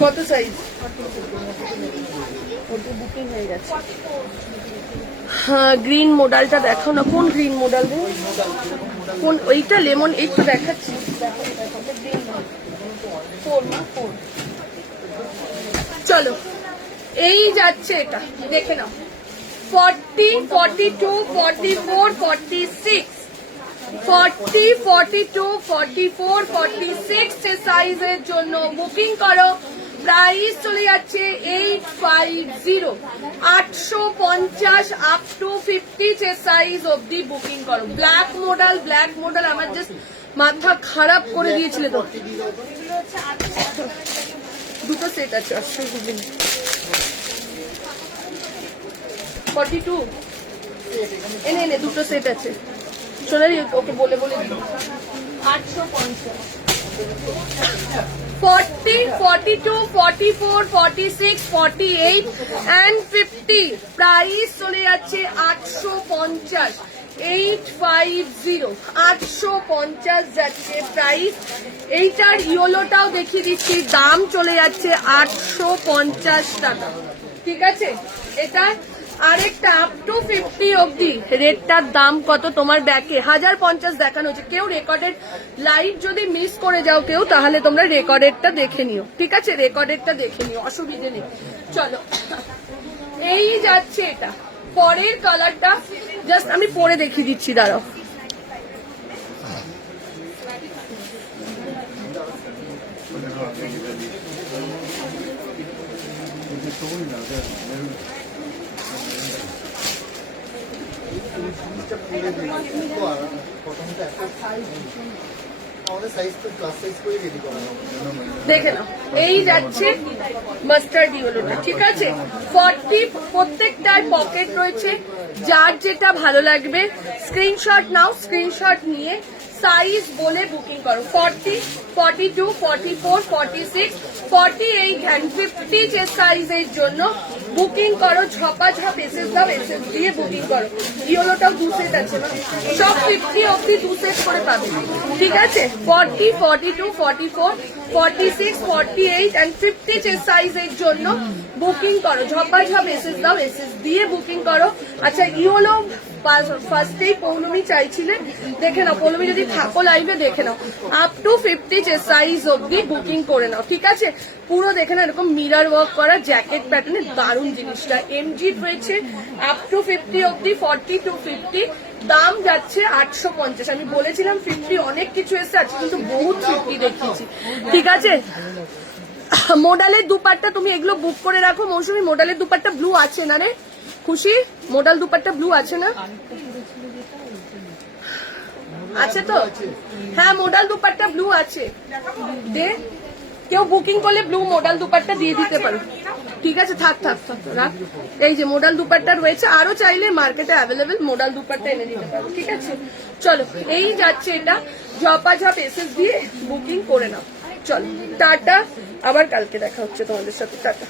কত সাইজ? ওটা বুকিং হয়ে গেছে। হ্যাঁ গ্রিন মডেলটা দেখো না, কোন গ্রিন মডেল গো? কোন ওইটা লেমন? এই তো দেখাচ্ছি, চলো এই যাচ্ছে, এটা দেখে নাও। 40, 42, 44, 46, 40, 42, 44, 46 সাইজের জন্য বুকিং করো। প্রাইস চলে যাচ্ছে 850, 850 আপ টু 50 সাইজ অবধি বুকিং করো। ব্ল্যাক মডেল, ব্ল্যাক মডেল আমার জাস্ট মাথা খারাপ করে দিয়েছিল তো। দুটো সেট আছে, 42 এনে দুটো সেট আছে। সোনালি ওকে বলে 850, 40, 42, 44, 46, 48 and 50। প্রাইস চলে যাচ্ছে 850, 850, 850 যাচ্ছে প্রাইস। এইটার ইয়েলোটাও দেখিয়ে দিচ্ছি, দাম চলে যাচ্ছে 850 টাকা, ঠিক আছে? এটা আরেকটা আপ টু 50 অবধি রেটটার দাম কত তোমার ব্যাকে 1050 দেখানো হচ্ছে। কেউ রেকর্ডেড লাইভ যদি মিস করে যাও কেউ, তাহলে তোমরা রেকর্ডেডটা দেখে নিও, ঠিক আছে? রেকর্ডেডটা দেখে নিও, অসুবিধে নেই। চলো এই যাচ্ছে এটা। পরের কালারটা জাস্ট আমি পরে দেখিয়ে দিচ্ছি, দাঁড়াও। দেখে নাও এই যাচ্ছে মাস্টার্ড ইয়েলোটা, ঠিক আছে? 40, প্রত্যেকটার পকেট রয়েছে। যার যেটা ভালো লাগবে স্ক্রিনশট নাও, স্ক্রিনশট নিয়ে সাইজ বলে বুকিং করো। 40, 42, 44, 46, 48 and 50 যে সাইজের জন্য বুকিং করো। ঝপাঝপ এসএস দাও, এসএস দিয়ে বুকিং করো। ইয়েলোটাও 2 সেট আছে না, সব 50 অবধি 2 সেট করে পাবে, ঠিক আছে? 40, 42, 44, 46, 48 and 50 যে সাইজের জন্য বুকিং করো। ঝপাঝপ এসএস দাও, এসএস দিয়ে বুকিং করো। আচ্ছা ইয়েলো ফার্স্টেই পৌলমি চাইছিলেন, দেখে নাও। পৌলমি যদি থাকো লাইভে দেখে নাও, আপ টু 50 যে সাইজ অবধি বুকিং করে নাও, ঠিক আছে? পুরো দেখে নাও, এরকম মিরর ওয়ার্ক করা জ্যাকেট প্যাটার্নের দারুণ জিনিসটা। এমজি রয়েছে আপ টু 50 অবধি, 40 to 50। দাম যাচ্ছে 850। আমি বলেছিলাম 50 অনেক কিছু এসে আছে, কিন্তু বহুত 50 দেখিয়েছি, ঠিক আছে? মোডালের দুপাট্টা তুমি এগুলো বুক করে রাখো। মৌসুমী মোডালের দুপাট্টা ব্লু আছে না রে? খুশি মোডাল দুপাট্টা ব্লু আছে না? আছে তো? হ্যাঁ মোডাল দুপাট্টা ব্লু আছে, দে কেউ বুকিং করলে ব্লু মোডাল দুপাট্টা দিয়ে দিতে পারো। ঠিক আছে, থাক থাক থাক রাখ। এই যে মোডাল দুপাট্টা রয়েছে, আরো চাইলে মার্কেটে অ্যাভেলেবেল মোডাল দুপাট্টা এনে দিতে পারো। ঠিক আছে, চলো এই যাচ্ছে এটা, ঝপাঝপ এসএস দিয়ে বুকিং করে নাও। চলো টাটা, আবার কালকে দেখা হচ্ছে তোমাদের সাথে, টাটা।